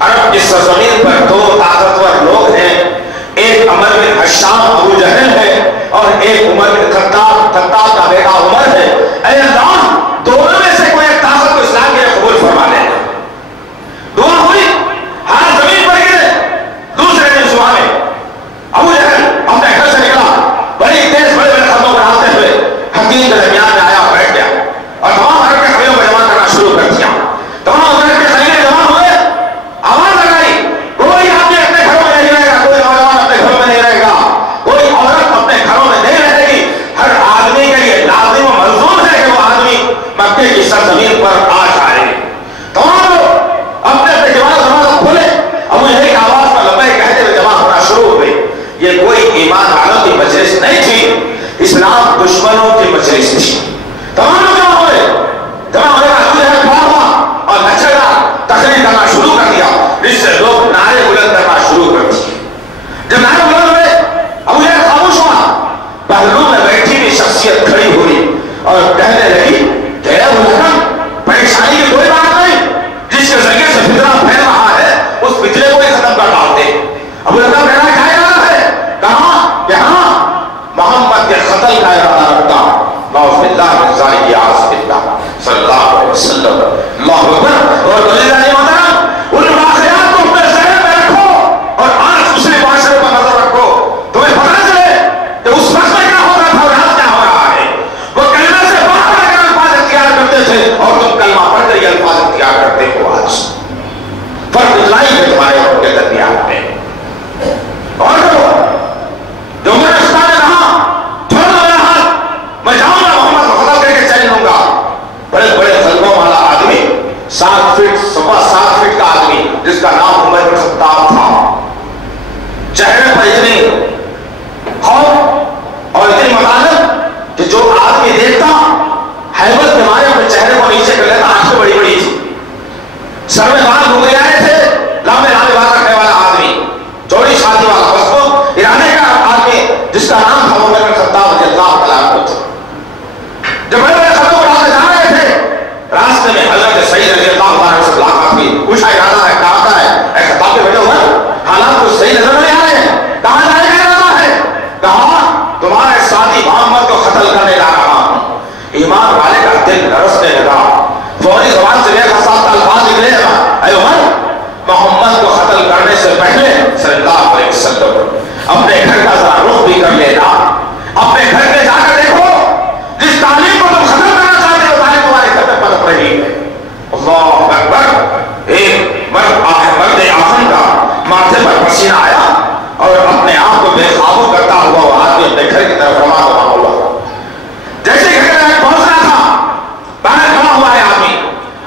عرب کی سرزمین پر 2 طاقتور لوگ ہیں, ایک عمر بن حشام ابو جہل ہے اور ایک عمر بن خطاب کا بیٹا عمر ہے. اے اللہ دونوں میں سے کوئی ایک طاقت کو اسلام کے لیے قبول فرما لے. دعا ہوئی, ہاتھ زمین پر گرے. دوسرے دن صبح میں ابو جہل اپنے گھر سے نکلا, بڑی تیز بڑے بڑے قدموں بڑھاتے ہوئے حکیم کے درمیان میں آیا, بیٹھ گیا اور تمام عرب کے قبیلوں کو جمع کرنا شروع کر دیا. تمام عرب کے قبیلے جمع ہوئے, آواز لگائی, کوئی آدمی اپنے گھروں میں نہیں رہے گا, کوئی نوجوان اپنے گھروں میں نہیں رہے گا, کوئی عورت اپنے گھروں میں نہیں رہے گی. ہر آدمی کے لیے لازم و ملزوم ہے کہ وہ آدمی مکے کی سرزمین پر آ جائے. تمام لوگ اپنے اپنے دروازہ کھولے, ابو جہل کی آواز پر لبیک کہتے ہوئے جمع ہونا شروع ہو گئی. یہ کوئی ایمان والوں کی مجلس نہیں تھی, اسلام دشمنوں کی مجلس تھی. تمام لوگ جمع ہوئے, جمع ہونے کا ابو جہل کھڑا ہوا اور نچلا تقریر کرنا شروع کر دیا, جس سے لوگ نعرے بلند کرنا شروع کر دیے. جب نعرے بلند ہوئے ابو جہل خاموش ہوا. پہلو میں بیٹھی ہوئی شخصیت کھڑی ہوئی اور کہنے لگی کہ اے ابو جہل پریشانی کی کوئی بات نہیں, جس کے ذریعے سے فتنہ پھیل رہا ہے اس فتنے کو ہی ختم کر ڈالتے. ابو جہل کہنا کیا ارادہ ہے؟ کہا کہ ہاں محمد کے قتل کا ارادہ رکھتا ہوں. نعوذ باللہ من ذالک عاصم اللہ صلی اللہ علیہ وسلم. اللہ اکبر. اور بلدانی محترم ان واقعات کو اپنے ذہن میں رکھو اور آج دوسرے معاشرے پر نظر رکھو, تمہیں پتہ چلے کہ اس وقت میں کیا ہو رہا تھا اور آج کیا ہو رہا ہے. وہ کلمہ سے باہر آ کر الفاظ اختیار کرتے تھے اور تم کلمہ پڑھ کر یہ الفاظ اختیار کرتے ہو. آج فرق اتنا ہی ہے تمہارے اور ان کے درمیان میں. اور جو میں نے کہا چھوڑ دو میرا ہاتھ, میں جاؤں گا محمد کو قتل کر کے چل لوں گا. بڑے بڑے قلبوں والا آدمی, 7 فٹ 7 فٹ کا آدمی جس کا نام عمر بن خطاب تھا, چہرے پر اتنی خوف اور اتنی مطالب کہ جو آدمی دیکھتا حیبت کے مارے اپنے چہرے کو نیچے کر لیتا, آنکھوں سعید رضی اللہ عنہ سے ملاقات ہوئی، پوچھا ارادہ ہے کہاں کا ہے؟ اے خطاب کے بیٹے عمر، حالات تو صحیح نظر نہیں آ رہے ہیں، کہاں جانے کا ارادہ ہے؟ کہا تمہارے ساتھی محمد کو قتل کرنے جا رہا ہوں۔ ایمان والے کا دل لرزنے لگا، فوری زبان سے ایک ساتھ الفاظ نکلے، اے عمر محمد کو قتل کرنے سے پہلے صلی اللہ علیہ وسلم اپنے گھر کا ذرا رخ بھی کر لینا، اپنے گھر میں جا کر دیکھو جس تعلیم کو تم ختم کرنا چاہتے ہو تعلیم تمہارے گھر میں پنپ رہی ہے۔ اللہ اکبر، ایک مرد آخن کا ماتھے پر پسینہ آیا اور اپنے آپ کو بے قابو کرتا ہوا وہ آدمی اپنے گھر کی طرف روانہ ہوا۔ جیسے گھر میں پہنچنا تھا باہر کھڑا ہوا ہے آدمی،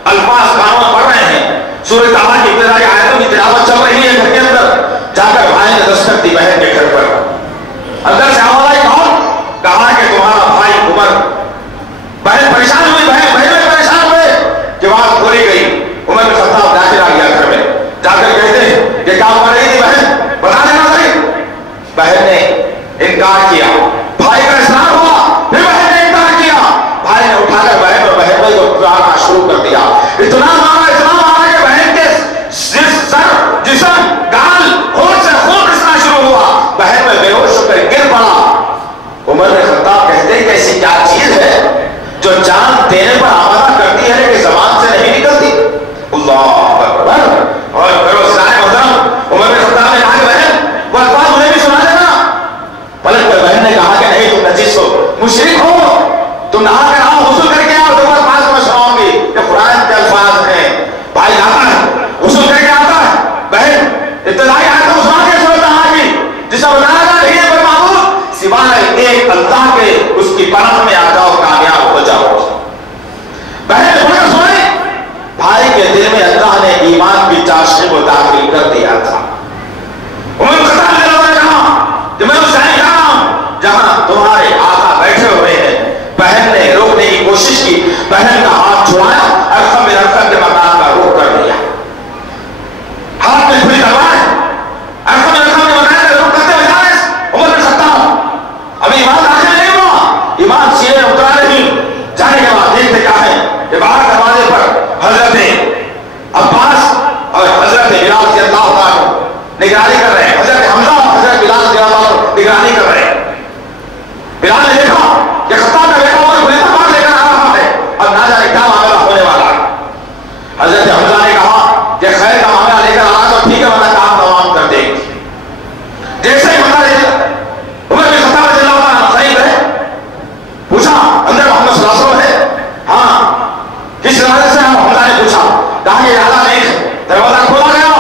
الفاظ کانوں پڑھ رہے ہیں، سورۃ طٰہٰ کی ابتدائی آیتوں کی تلاوت چل رہی ہے گھر کے اندر۔ جا کر بھائی نے دستک دی بہن کے گھر پر، اندر سے آواز آئی کون؟ کہا کہ تمہارا بھائی عمر۔ بہن پریشان ہوئی، بہن میں پریشان ہوئے کہ بات کھولی گئی۔ عمر بن خطاب داخل آ گیا گھر میں، جا کر کہتے ہیں کہ کام کر رہی تھی بہن، بتا دینا صحیح۔ بہن نے انکار کیا، بھائی کا اصرار ہوا، پھر بہن نے انکار کیا۔ بھائی نے اٹھا کر بہن اور بہن بھائی کو پکارنا شروع کر دیا، اتنا مارا کہ بہن کے سر، جسم، گال، ہونٹ سے خون رسنا شروع ہوا، بہن میں بے ہوش ہو کر گر پڑا۔ عمر بن خطاب کہتے ہیں کہ ایسی کیا چیز ہے جو جان دینے پر آمادہ کرتی ہے لیکن زبان سے نہیں نکلتی؟ اللہ اکبر۔ اور پھر اس رائے محترم عمر بن خطاب نے کہا کہ بہن وہ الفاظ مجھے بھی سنا دینا۔ پلٹ کر بہن نے کہا کہ نہیں تم نجس ہو، مشرک ہو، تم نہا کر آؤ، غسل کر کے آؤ، تم الفاظ میں سناؤں گی، یہ قرآن کے الفاظ ہیں۔ بھائی آتا ہے، غسل کر کے آتا ہے، بہن ابتدائی آیت کو سنا کے سنتا آگی جسے بتایا گا نہیں ہے کوئی معبود سوائے ایک اللہ کے، اس کی پناہ میں آ جاؤ، کامیاب ہو جاؤ۔ بہن نے پڑھ کر سنی، بھائی کے دل میں اللہ نے ایمان کی چاشنی کو داخل کر دیا تھا۔ عمر بن خطاب نے کہا کہ میں اس جگہ جا رہا ہوں جہاں تمہارے آقا بیٹھے ہوئے ہیں۔ بہن نے روکنے کی کوشش کی، بہن کا ہاتھ چھڑایا، ارقم بن ارقم کے مکان کا رخ کر دیا۔ ہاتھ میں کھلی تلوار ہے، ارقم بن ارقم نے بتایا کہ رخ کرتے ہوئے جا رہے ہیں۔ عمر بن خطاب ابھی ایمان داخل نہیں ہوا، ایمان سینے میں اترا نہیں۔ جانے کے بعد دیکھتے کیا ہے کہ باہر دروازے پر حضرت عباس اور حضرت بلال رضی اللہ عنہ نگرانی کر رہے ہیں، حضرت حمزہ اور حضرت بلال رضی اللہ عنہ نگرانی کر رہے ہیں۔ بلال نے دیکھا کہ خطاب کا بیٹا عمر بن خطاب لے کر آ رہا ہے، اب نہ جانے کیا معاملہ ہونے والا ہے۔ حضرت حمزہ نے کہا کہ خیر کا معاملہ لے کر آنا تو ٹھیک ہے ورنہ کام تمام کر دیں گے۔ جیسے ہی عمر بن خطاب رضی اللہ عنہ قریب ہے، پوچھا اندر محمد صلی اللہ علیہ وسلم ہے؟ ہاں۔ کس ارادے سے؟ حمزہ نے پوچھا، کہا کہ ارادہ نہیں ہے۔ دروازہ کھولا گیا،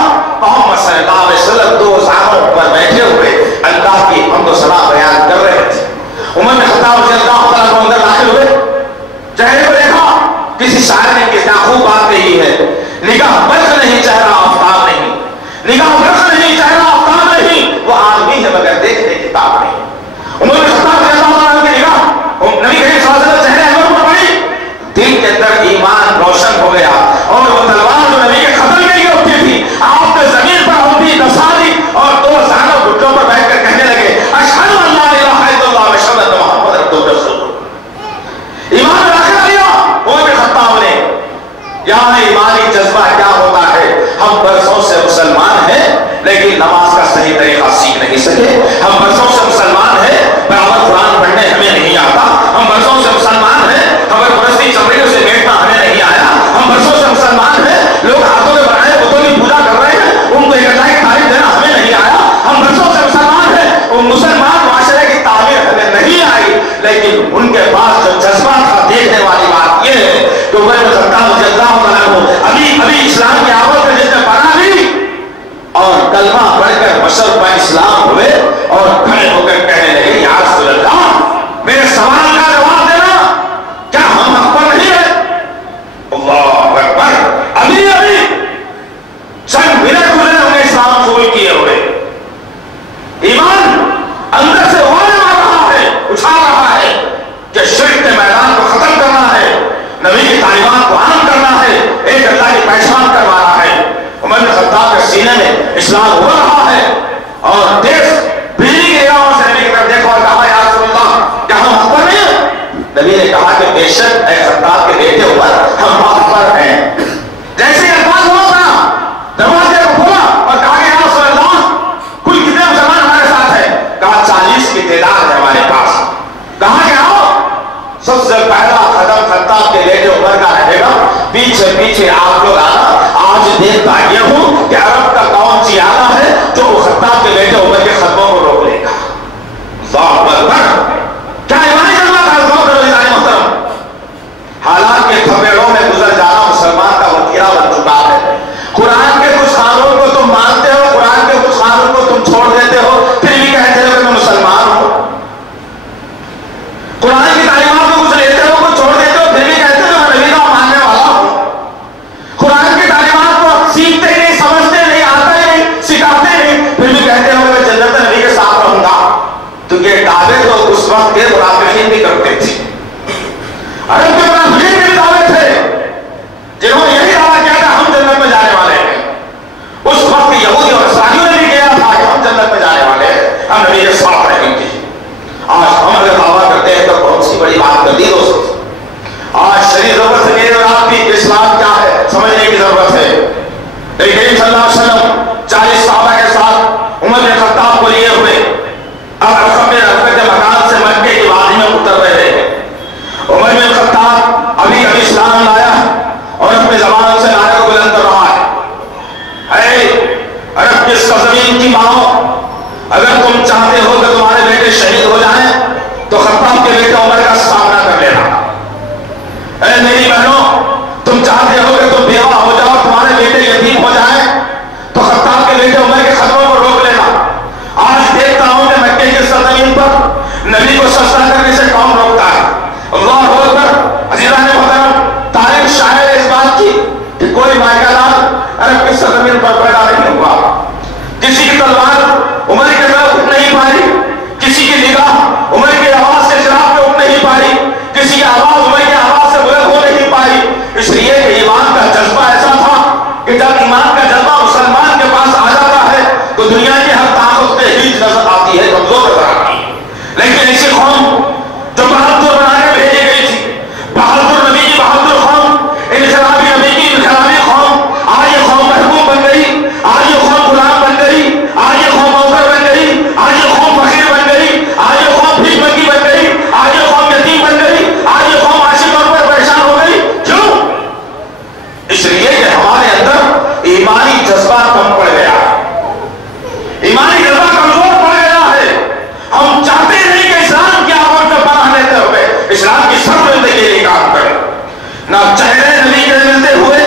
محمد صلی اللہ علیہ وسلم دو زانوں پر بیٹھے ہوئے اللہ کی حمد و ثنا بیان کر رہے تھے۔ عمر بن خطاب رضی اللہ عنہ اندر داخل ہوئے، چہرے کو دیکھا، کسی شاعر نے کیا خوب بات کہی ہے، نگاہ برق نہیں چہرہ آفتاب نہیں، نگاہ برق نہیں چہرہ آفتاب نہیں، وہ آدمی ہے مگر دیکھنے کتاب نہیں۔ عمر بن خطاب رضی اللہ عنہ کی نگاہ نبی کریم صلی اللہ علیہ وسلم چہرے انور پر پڑی، دل کے اندر ایمان روشن ہو گیا، اور وہ تلوار جو نبی کے قتل میں ہی اٹھتی تھی آپ نے زمین پر اٹھی دسا دی، اور دو زانوں گھٹنوں پر بیٹھ کر کہنے لگے اشہد ان لا الہ الا اللہ واشہد ان محمد رسول اللہ۔ ایمان داخل آیا عمر بن خطاب نے، یہاں ایمانی جذبہ کیا ہوتا ہے؟ ہم برسوں سے مسلمان ہیں لیکن نماز کا صحیح طریقہ سیکھ نہیں سکے، ہم برسوں سے مسلمان ہیں برابر قرآن پڑھنے ہمیں نہیں آتا، ہم برسوں سے مسلمان ہیں خبر پرستی چمڑیوں سے بیٹھنا ہمیں نہیں آیا، ہم برسوں سے مسلمان ہیں لوگ ہاتھوں میں بنائے بتوں کی پوجا کر رہے ہیں ان کو اکٹھا کی تعریف دینا ہمیں نہیں آیا، ہم برسوں سے مسلمان ہیں وہ مسلمان معاشرے کی تعمیر ہمیں نہیں آئی، لیکن ان کے پاس جو جذبہ تھا دیکھنے والی بات یہ ہے کہ عمر بن خطاب رضی اللہ عنہ ابھی اسلام کی آمد میں جس نے پناہ لی اور کلمہ پڑھ کر مشرف اسلام ہوئے اور کھڑے ہو کر کہنے لگے یا رسول اللہ میرے سوال کہ آپ لوگ آنا آج دیکھ پائے ہوں کہ عرب کا کون سی آلہ ہے جو خطاب کے بیٹے عمر کے خطبوں کو روک لے گا. اللہ اکبر. کیا ایمانی جذبہ کا ذوق ہے محترم؟ حالات کے تھپیڑوں میں گزر جانا مسلمان کا وتیرہ بن چکا ہے. قرآن کے کچھ قانون کو تم مانتے ہو, قرآن کے کچھ قانون کو تم چھوڑ دیتے ہو, پھر بھی کہتے ہو کہ میں مسلمان ہوں. قرآن کی تعلیمات کو کچھ لیتے ہو, کچھ چھوڑ دیتے ہو, پھر بھی کہتے ہو میں نبی کا ماننے والا ہوں. قرآن کی تعلیمات کو سیکھتے نہیں, سمجھتے نہیں, آتے نہیں, سکھاتے نہیں, پھر بھی کہتے ہو کہ میں جنت نبی کے ساتھ رہوں گا. تو یہ دعوے تو اس وقت کے منافقین بھی کرتے تھے. عرب کے منافقین بھی دعوے تھے جنہوں نے یہی دعویٰ کیا تھا ہم جنت میں جانے والے ہیں. اس وقت یہودی اور عیسائیوں نے بھی کہا تھا کہ ہم جنت میں جانے والے ہیں, ہم نبی کے ساتھ رہیں گے. آج ہم اگر دعویٰ کرتے ہیں تو بہت سی بڑی بات کر دی دوست. آج شریف ضرورت ہے میرے اور آپ کی اسلام کیا ہے سمجھنے کی ضرورت ہے. نبی کریم صلی اللہ علیہ وسلم 40 صحابہ کے ساتھ عمر بن خطاب کو لیے ہوئے اب رفع کے مکان سے مکے کی وادی میں اتر رہے ہیں. عمر بن خطاب ابھی اسلام لایا اور اپنی زبان سے نعرہ بلند کر رہا ہے, اے عرب کی سرزمین کی ماؤں, اگر تم چاہتے ہو کہ تمہارے بیٹے شہید ہو جائیں تو خطاب کے بیٹے عمر کا سامنا کر لینا. اے میری بہنوں, تم چاہتے ہو کہ تم بیوہ ہو جاؤ, تمہارے بیٹے یتیم ہو جائیں تو خطاب کے بیٹے عمر کے خطبوں کو روک لینا. آج دیکھتا ہوں کہ مکے کی سرزمین پر نبی کو سجدہ کرنے سے کون روکتا ہے. اللہ اکبر. عزیزان محترم, تاریخ شاہد اس بات کی کہ کوئی مائیکا لال عرب کی سرزمین پر پیدا نہیں ہوا. کسی کی تلوار عمر کے طرف اٹھ نہیں پائی, کسی کی نگاہ عمر کی آواز سے چراغ پہ اٹھ نہیں پائی, کسی کی آواز عمر کی آواز سے بلند ہو نہیں پائی. اس لیے کہ ایمان کا جذبہ ایسا تھا کہ جب ایمان کا جذبہ مسلمان کے پاس آ جاتا ہے تو دنیا کی ہر طاقت پہ ہیچ نظر آتی ہے, کمزور نظر آتی ہے. لیکن ایسی قوم جو بہادر بنا کے بھیجی گئی تھی, بہادر نبی کی بہادر قوم, انقلابی نبی کی انقلابی قوم, آج یہ قوم محبوب بن گئی, آج یہ قوم غلام بن گئی, آج یہ قوم اوپر بن گئی, آج یہ قوم فقیر بن گئی, آج یہ قوم بھیک منگی بن گئی, آج یہ قوم یتیم بن گئی, آج یہ قوم معاشی طور پر پریشان ہو گئی. کیوں؟ اس لیے کہ ہمارے اندر ایمانی جذبہ کم پڑ گیا, ایمانی جذبہ کمزور پڑ گیا ہے. ہم چاہتے نہیں کہ اسلام کی آواز میں پناہ لیتے ہوئے اسلام کی سربلندی کے لیے کام کریں. نہ چہرے نبی کے ملتے ہوئے,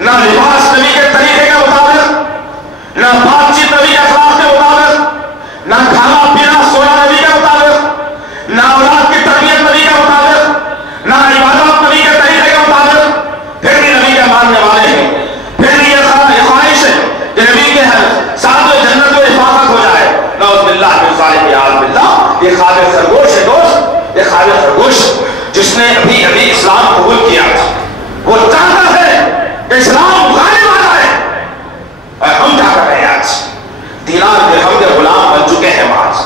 نہ لباس نبی کے طریقے کے مطابق, نہ بات چیت نبی کے اخلاق کے مطابق, نہ کھانا پینا سونا نبی کے مطابق, نہ اولاد کی تربیت نبی کے مطابق, نہ عبادت نبی کے طریقے کے مطابق, پھر بھی نبی کے ماننے والے ہیں. پھر بھی یہ خواہش ہے کہ نبی کے ساتھ جو جنت میں حفاظت ہو جائے. نعوذ باللہ من ذالک, یعوذ باللہ. یہ خواب خرگوش ہے دوست, یہ خواب خرگوش جس نے ابھی اسلام قبول کیا تھا, وہ چاہتا ہے کہ اسلام غالب آ جائے. ہم کیا کر رہے ہیں آج؟ دینار درہم کے غلام بن چکے ہیں. آج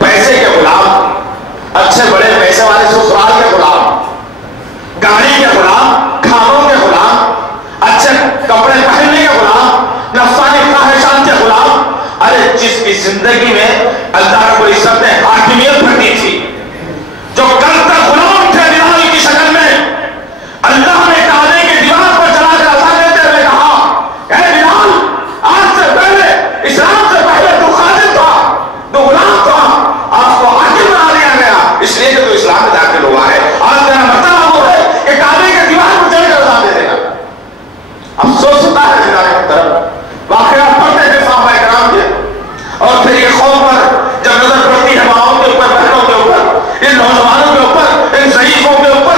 پیسے کے غلام, اچھے بڑے پیسے والے سسرال کے غلام, گاڑی کے غلام, کھانوں کے غلام, اچھے کپڑے پہننے کے غلام, نفسانی خواہشات کے غلام. ارے جس کی زندگی میں اللہ رب العزت نے حاکمیت بھرنی تھی, جو کل تک غلام تھے بلال کی شکل میں, اللہ نے کعبے کی دیوار پر چلا کر اذان دیتے ہوئے کہا, اے بلال, آج سے پہلے, اسلام سے پہلے تو خادم تھا, تو غلام تھا, آج کو حاکم بنا دیا گیا اس لیے کہ تو اسلام میں داخل ہوا ہے. آج تیرا مطلب وہ ہے کہ کعبے کی دیوار پر چڑھ کر اذان دے دے گا. افسوس ہوتا ہے جناب محترم, واقعات پڑھتے تھے صحابہ کرام کے, اور پھر یہ قوم پر جب نظر پڑتی ہے ماؤں کے اوپر, بہنوں کے اوپر, ان نوجوانوں کے اوپر, ان ضعیفوں کے اوپر,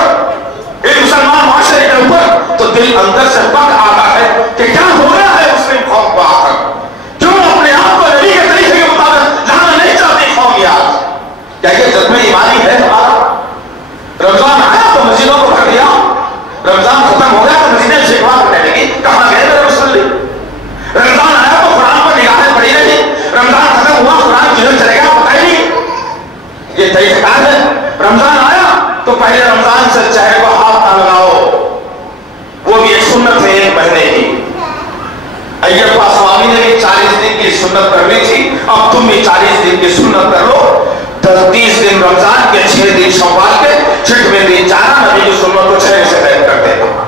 ان مسلمان معاشرے کے اوپر, تو دل اندر سے پک آتا ہے کہ کیا ہو رہا ہے مسلم قوم کو آ کر. کیوں اپنے آپ کو نبی کے طریقے کے مطابق لانا نہیں چاہتی قوم. یاد کیا یہ جذبہ ایمانی ہے ہمارا؟ رمضان آیا تو مسجدوں کو بھر دیا, رمضان ختم ہو گیا تو مسجدیں شکوا کرنے لگی, کہاں گئے میرے مسلم؟ رمضان آیا تو قرآن پر نگاہیں پڑی رہی, رمضان ختم ہوا قرآن کدھر چلے گا پتہ ہی نہیں. یہ طریقہ کار ہے. رمضان آیا تو پہلے رمضان سے چہرے کو ہاتھ نہ لگاؤ, وہ بھی ایک سنت ہے ایک مہینے کی. ایوب اسوامی نے بھی 40 دن کی سنت کر لی تھی, اب تم بھی 40 دن کی سنت کر لو. 30 دن رمضان کے, 6 دن شوال کے, 6ویں دن جانا نبی کی سنت کو 6 سے بیان کر دیتا.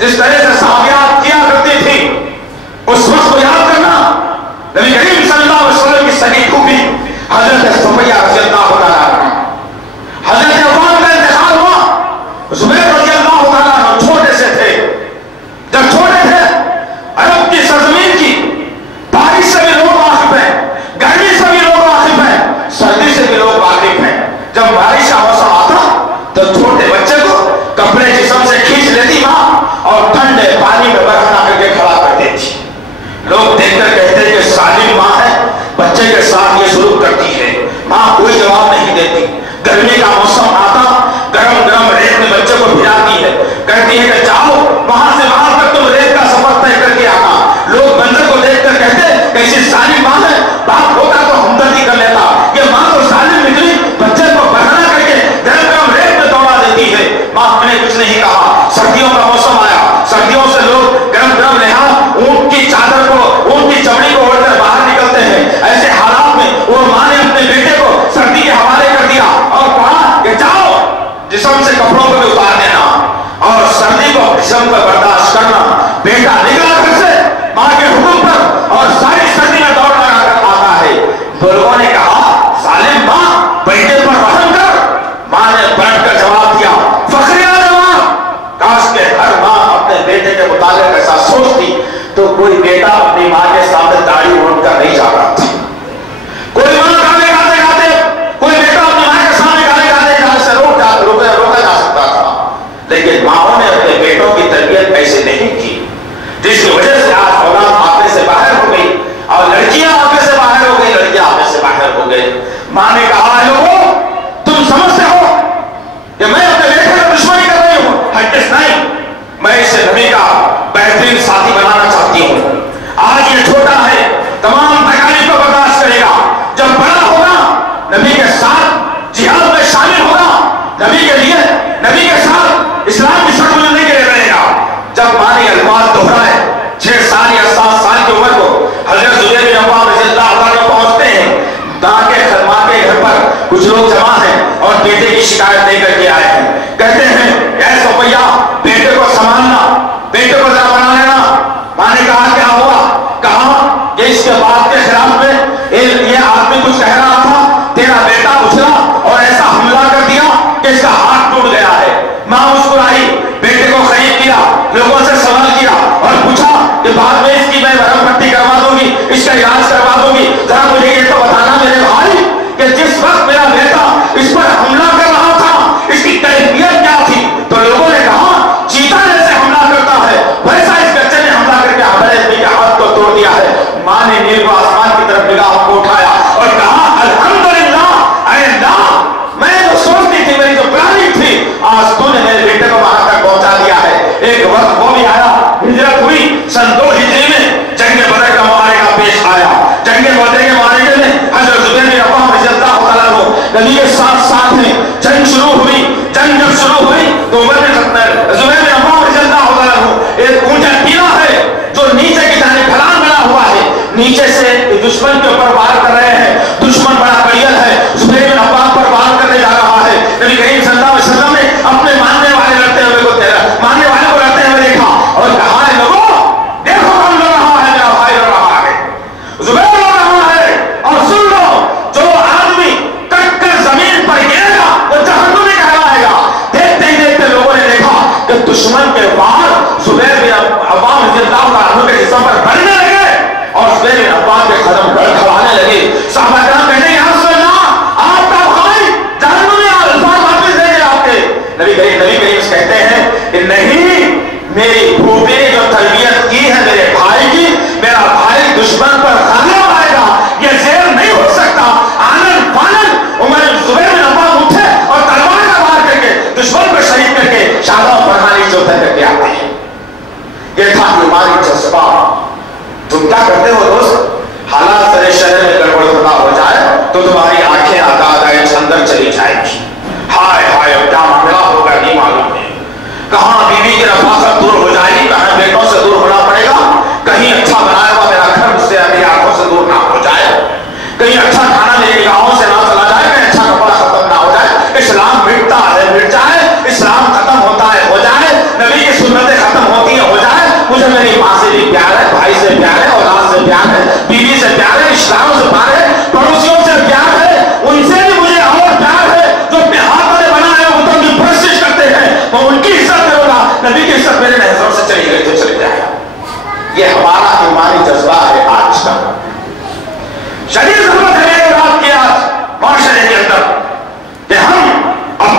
جس طرح سے صحابیات کیا کرتی تھی اس وقت کو یاد کرنا. نبی کریم صلی اللہ علیہ وسلم کی سگی پھوپھی حضرت صفیہ رضی اللہ تعالیٰ عنہ، حضرت عثمان کا انتقال ہوا. زبیر رضی اللہ تعالیٰ عنہ چھوٹے سے تھے. جب چھوٹے تھے عرب کی سرزمین کی بارش سے بھی لوگ واقف ہیں، گرمی سے بھی لوگ واقف ہیں، سردی سے بھی لوگ واقف ہیں. جب بارش کا موسم آتا تو چھوٹے بچے کو کپڑے جسم سے کھینچ لیتی ماں اور ٹھنڈے پانی میں برہنا کر کے کھڑا کر دیتی. لوگ دیکھ کر کہتے کہ ظالم ماں ہے، بچے کے ساتھ یہ سلوک کرتی ہے. ماں کوئی جواب نہیں دیتی. گرمی کا موسم آتا گرم گرم ریت میں بچے کو بھجاتی ہے، کہتی ہے کہ جاؤ وہاں سے وہاں تک تم ریت کا سفر طے کر کے آنا. لوگ منظر کو دیکھ کر کہتے کیسی ظالم ماں ہے، باپ ہوتا تو ہمدردی کر لیتا، یہ ماں تو ظالم نکلی، بچے کو برہنا کر کے گرم گرم ریت میں دوڑا دیتی ہے. ماں ہم نے کچھ نہیں کہا. سردیوں کا موسم آیا، سردیوں سے لوگ گرم گرم لحاظ اونٹ کی چادر کو، اونٹ کی چمڑی کو اوڑھ کر باہر نکلتے ہیں. ایسے حالات میں وہ ماں نے اپنے بیٹے کو سردی کے حوالے کر دیا اور کہا کہ جاؤ جسم سے کپڑوں کو بھی اتار دینا اور سردی کو جسم پر برداشت کرنا. بیٹا نکلا گھر سے ماں کے حکم پر اور ساری سردی میں دوڑ لگا کر آتا ہے. لوگوں نے کہا ظالم ماں بیٹے پر رحم کر. ماں نے پلٹ کر جواب دیا فخریہ جواب. کاش کہ ہر ماں اپنے بیٹے کے متعلق ایسا سوچتی تو کوئی بیٹا اپنی ماں کے سامنے داڑھی اوڑھ کر نہیں جاتا تھا. کوئی ماں گانے گاتے گاتے کوئی بیٹا اپنی ماں کے سامنے گانے گاتے جہاں سے روکا جا سکتا تھا. لیکن ماں نے اپنے بیٹوں کی تربیت ایسے نہیں کی، جس کی وجہ سے آج اولاد آپے سے باہر ہو گئی اور لڑکیاں آپے سے باہر ہو گئی، لڑکیاں آپے سے باہر ہو گئے. ماں نے کہا لوگوں تم سمجھتے ہو کہ میں اپنے بیٹے کو دشمنی کر رہی ہوں؟ ہرگز نہیں. میں اسے نبی کا بہترین ساتھی بنانا چاہتی ہوں. آج یہ چھوٹا ہے، تمام تکالیف کو برداشت کرے گا. جب بڑا ہوگا نبی کے ساتھ جہاد میں شامل ہوگا، نبی کے لیے نبی کے ساتھ اسلام کی شکل ملنے کے لیے رہے گا. جب ماں نے الفاظ دہرائے 6 سال یا 7 سال کی عمر کو حضرت زبیر بن عوام رضی اللہ عنہ پہنچتے ہیں. ماں کے گھر پر کچھ لوگ جمع ہیں اور بیٹے کی شکایت دے کر کے آئے ہیں. کہتے ہیں اے صفیہ بیٹے کو سنبھالنا، بیٹے کو ذرا بنا لینا. ماں نے کہا کیا ہوا؟ کہا کہ اس کے بات کے خلاف میں یہ آدمی کچھ کہہ رہا تھا، تیرا بیٹا اچھلا اور ایسا حملہ کر دیا کہ اس کا ہاتھ ٹوٹ گیا ہے. ماں مسکرائی، بیٹے کو قریب کیا، لوگوں سے سوال کیا اور پوچھا کہ بعد میں اس کی میں برم پٹی کروا دوں گی، اس کا علاج کروا دوں گی. ذرا مجھے یہ تو بتانا میرے بھائی کہ جس وقت میرا بیٹا اس پر حملہ کر رہا تھا اس کی کیفیت کیا تھی؟ تو لوگوں نے کہا چیتا جیسے حملہ کرتا ہے ویسا اس بچے نے حملہ کر کے حضرت کے ہاتھ کو توڑ دیا ہے. ماں نے نیل و آسمان کی طرف نگاہ کو اٹھایا اور کہا الحمدللہ، اے اللہ میں جو سوچتی تھی، میری جو پلاننگ تھی، آج تو نے میرے بیٹے کو وہاں تک پہنچا دیا ہے. ایک وقت وہ بھی آیا، ہجرت ہوئی سن 2 ہجری میں، جنگ بدر کا معرکہ پیش آیا. جنگ بدر کے معرکے میں حضرت زبیر بن عوام رضی اللہ تعالیٰ عنہ نبی کے ساتھ ہیں. جنگ شروع ہوئی. جنگ جب شروع ہوئی تو زبیر بن عوام رضی اللہ تعالیٰ عنہ ایک اونچا ٹیلا ہے جو نیچے کی جانب ڈھلان بنا ہوا ہے، نیچے سے دشمن کے اوپر وار کر رہے ہیں. دشمن بڑا قلیل ہے، زبیر بن عوام پر وار کرنے جا رہا ہے. نبی کریم صلی اللہ علیہ وسلم نے اپنے ماننے والے کو لڑتے ہوئے دیکھا اور کہا ہے لوگوں دیکھو کون لڑ رہا ہے، میرا بھائی لڑ رہا ہے، زبیر لڑ رہا ہے. اور سن لو جو آدمی کٹ کر زمین پر گرے گا وہ جہنمی کہلائے گا. دیکھتے ہی دیکھتے لوگوں نے دیکھا کہ دشمن کے وار زبیر بن عوام رضی اللہ عنہ کے جسم پر بڑھنے لگے اور زبیر بن عوام کے قدم لڑکھڑانے لگے. صحابہ کرام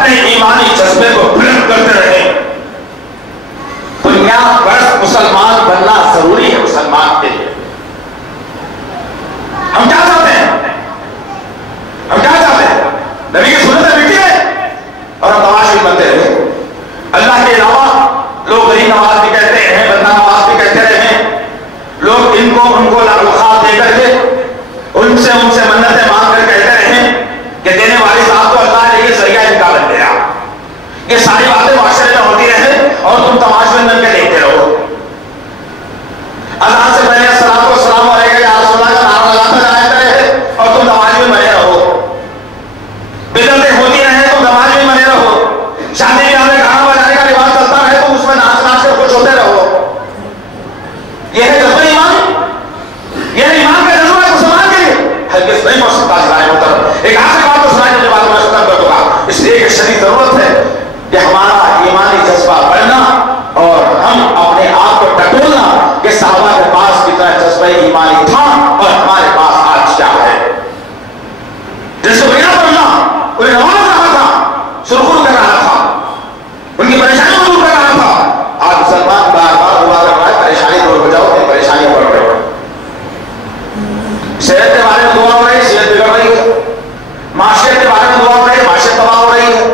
اپنے ایمانی جذبے کو بلند کرتے رہیں. دنیا پرست مسلمان بننا ضروری ہے مسلمان کے لیے. ہم کیا چاہتے ہیں؟ نبی کی سنتیں مٹی ہے اور ہم تماشے بنتے رہے. اللہ کے علاوہ لوگ غریب نواز بھی کہتے ہیں, بندہ نواز بھی کہتے رہے. لوگ ان کو لالخواب دے کر کے ان سے منتیں مانگ کر کہتے رہے کہ دینے والی ذات کو اللہ نے یہ ذریعہ ان کا بن گیا. یہ ساری باتیں معاشرے میں ہوتی رہے اور تم تماشے بن کے دیکھتے رہو. اذان سے پہلے السلام علیکم یا رسول اللہ کا نعرہ لگاتا جاتا رہے اور تم تماشے میں بنے رہو. بدعتیں ہوتی رہے تم تماشے میں بنے رہو. شادی بیاہ میں گانا بجانے کا رواج چلتا رہے تم اس میں ناچ کر خوش ہوتے رہو. یہ ہے جذبہ ایمان. یہ ہے ایمان کا جذبہ ہے مسلمان کے لیے. ہرگز نہیں پہنچ سکتا جائے محترم. ایک آخری بات تو سنائے, مجھے بات میں ختم کر دوں گا. اس لیے ایک شدید ضرورت ہے کہ ہمارا ایمانی جذبہ بڑھنا اور ہم اپنے آپ کو ٹٹولنا کہ صحابہ کے پاس کتنا جذبہ ایمانی تھا اور ہمارے پاس آج کیا ہے. جس کو بنا پڑھنا انہیں نماز رہا تھا, سرخور کر رہا تھا, ان کی پریشانی دور کر رہا تھا. آج مسلمان بار بار دعا کر رہا ہے پریشانی دور ہو جاؤ, اپنی پریشانی بڑھ رہے ہو. صحت کے بارے میں دعا ہو رہی ہے, صحت بگڑ رہی ہے. معاشیت کے بارے میں دعا ہو رہی ہے, معاشیت تباہ ہو رہی ہے.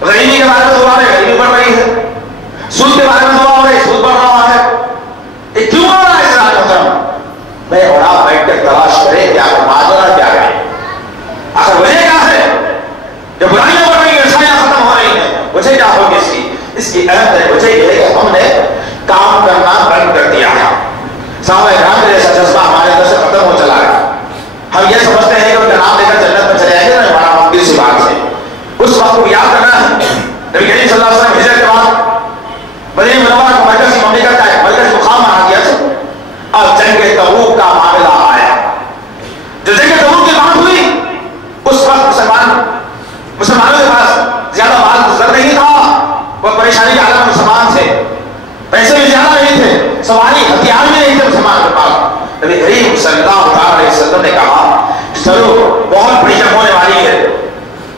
غریبی کے بارے میں دعا ہو رہی ہے, غریبی بڑھ رہی ہے. سود کے بارے میں دعا ہو رہی ہے, سود بڑھ رہا ہے. یہ کیوں ہو رہا ہے اس رات محترم؟ میں اور آپ بیٹھ کر تلاش کریں کہ آپ ماجرا کیا ہے, آخر وجہ کیا ہے کہ برائیاں بڑھ رہی ہیں, اچھائیاں ختم ہو رہی ہیں. وجہ کیا ہوگی اس کی اہم ترین وجہ یہ ہے کہ ہم نے کام کرنا بند کر دیا ہے. صحابہ کرام کا جیسا جذبہ ہمارے اندر سے ختم ہو چلا ہے. ہم یہ سمجھتے ہیں کہ ان کا نام لے کر جنت میں چلے جائیں گے, بڑا ممکن سی بات سے. اس وقت کو یاد کرنا ہے نبی کریم صلی اللہ علیہ وسلم ہجرت کے بعد مدینہ منورہ کو مرکزی مملکت کا مرکز مقام بنا دیا تھا. اب جنگ تبوک کا معاملہ آیا. جو جنگ تبوک کی بات ہوئی اس وقت مسلمانوں کے پاس زیادہ مال زر نہیں تھا, بہت پریشانی کے حالت میں مسلمان تھے, پیسے بھی زیادہ نہیں تھے, سواری ہتھیار بھی نہیں تھے مسلمان کے پاس. نبی کریم صلی اللہ علیہ وسلم نے کہا چلو بہت بڑی جنگ ہونے والی ہے,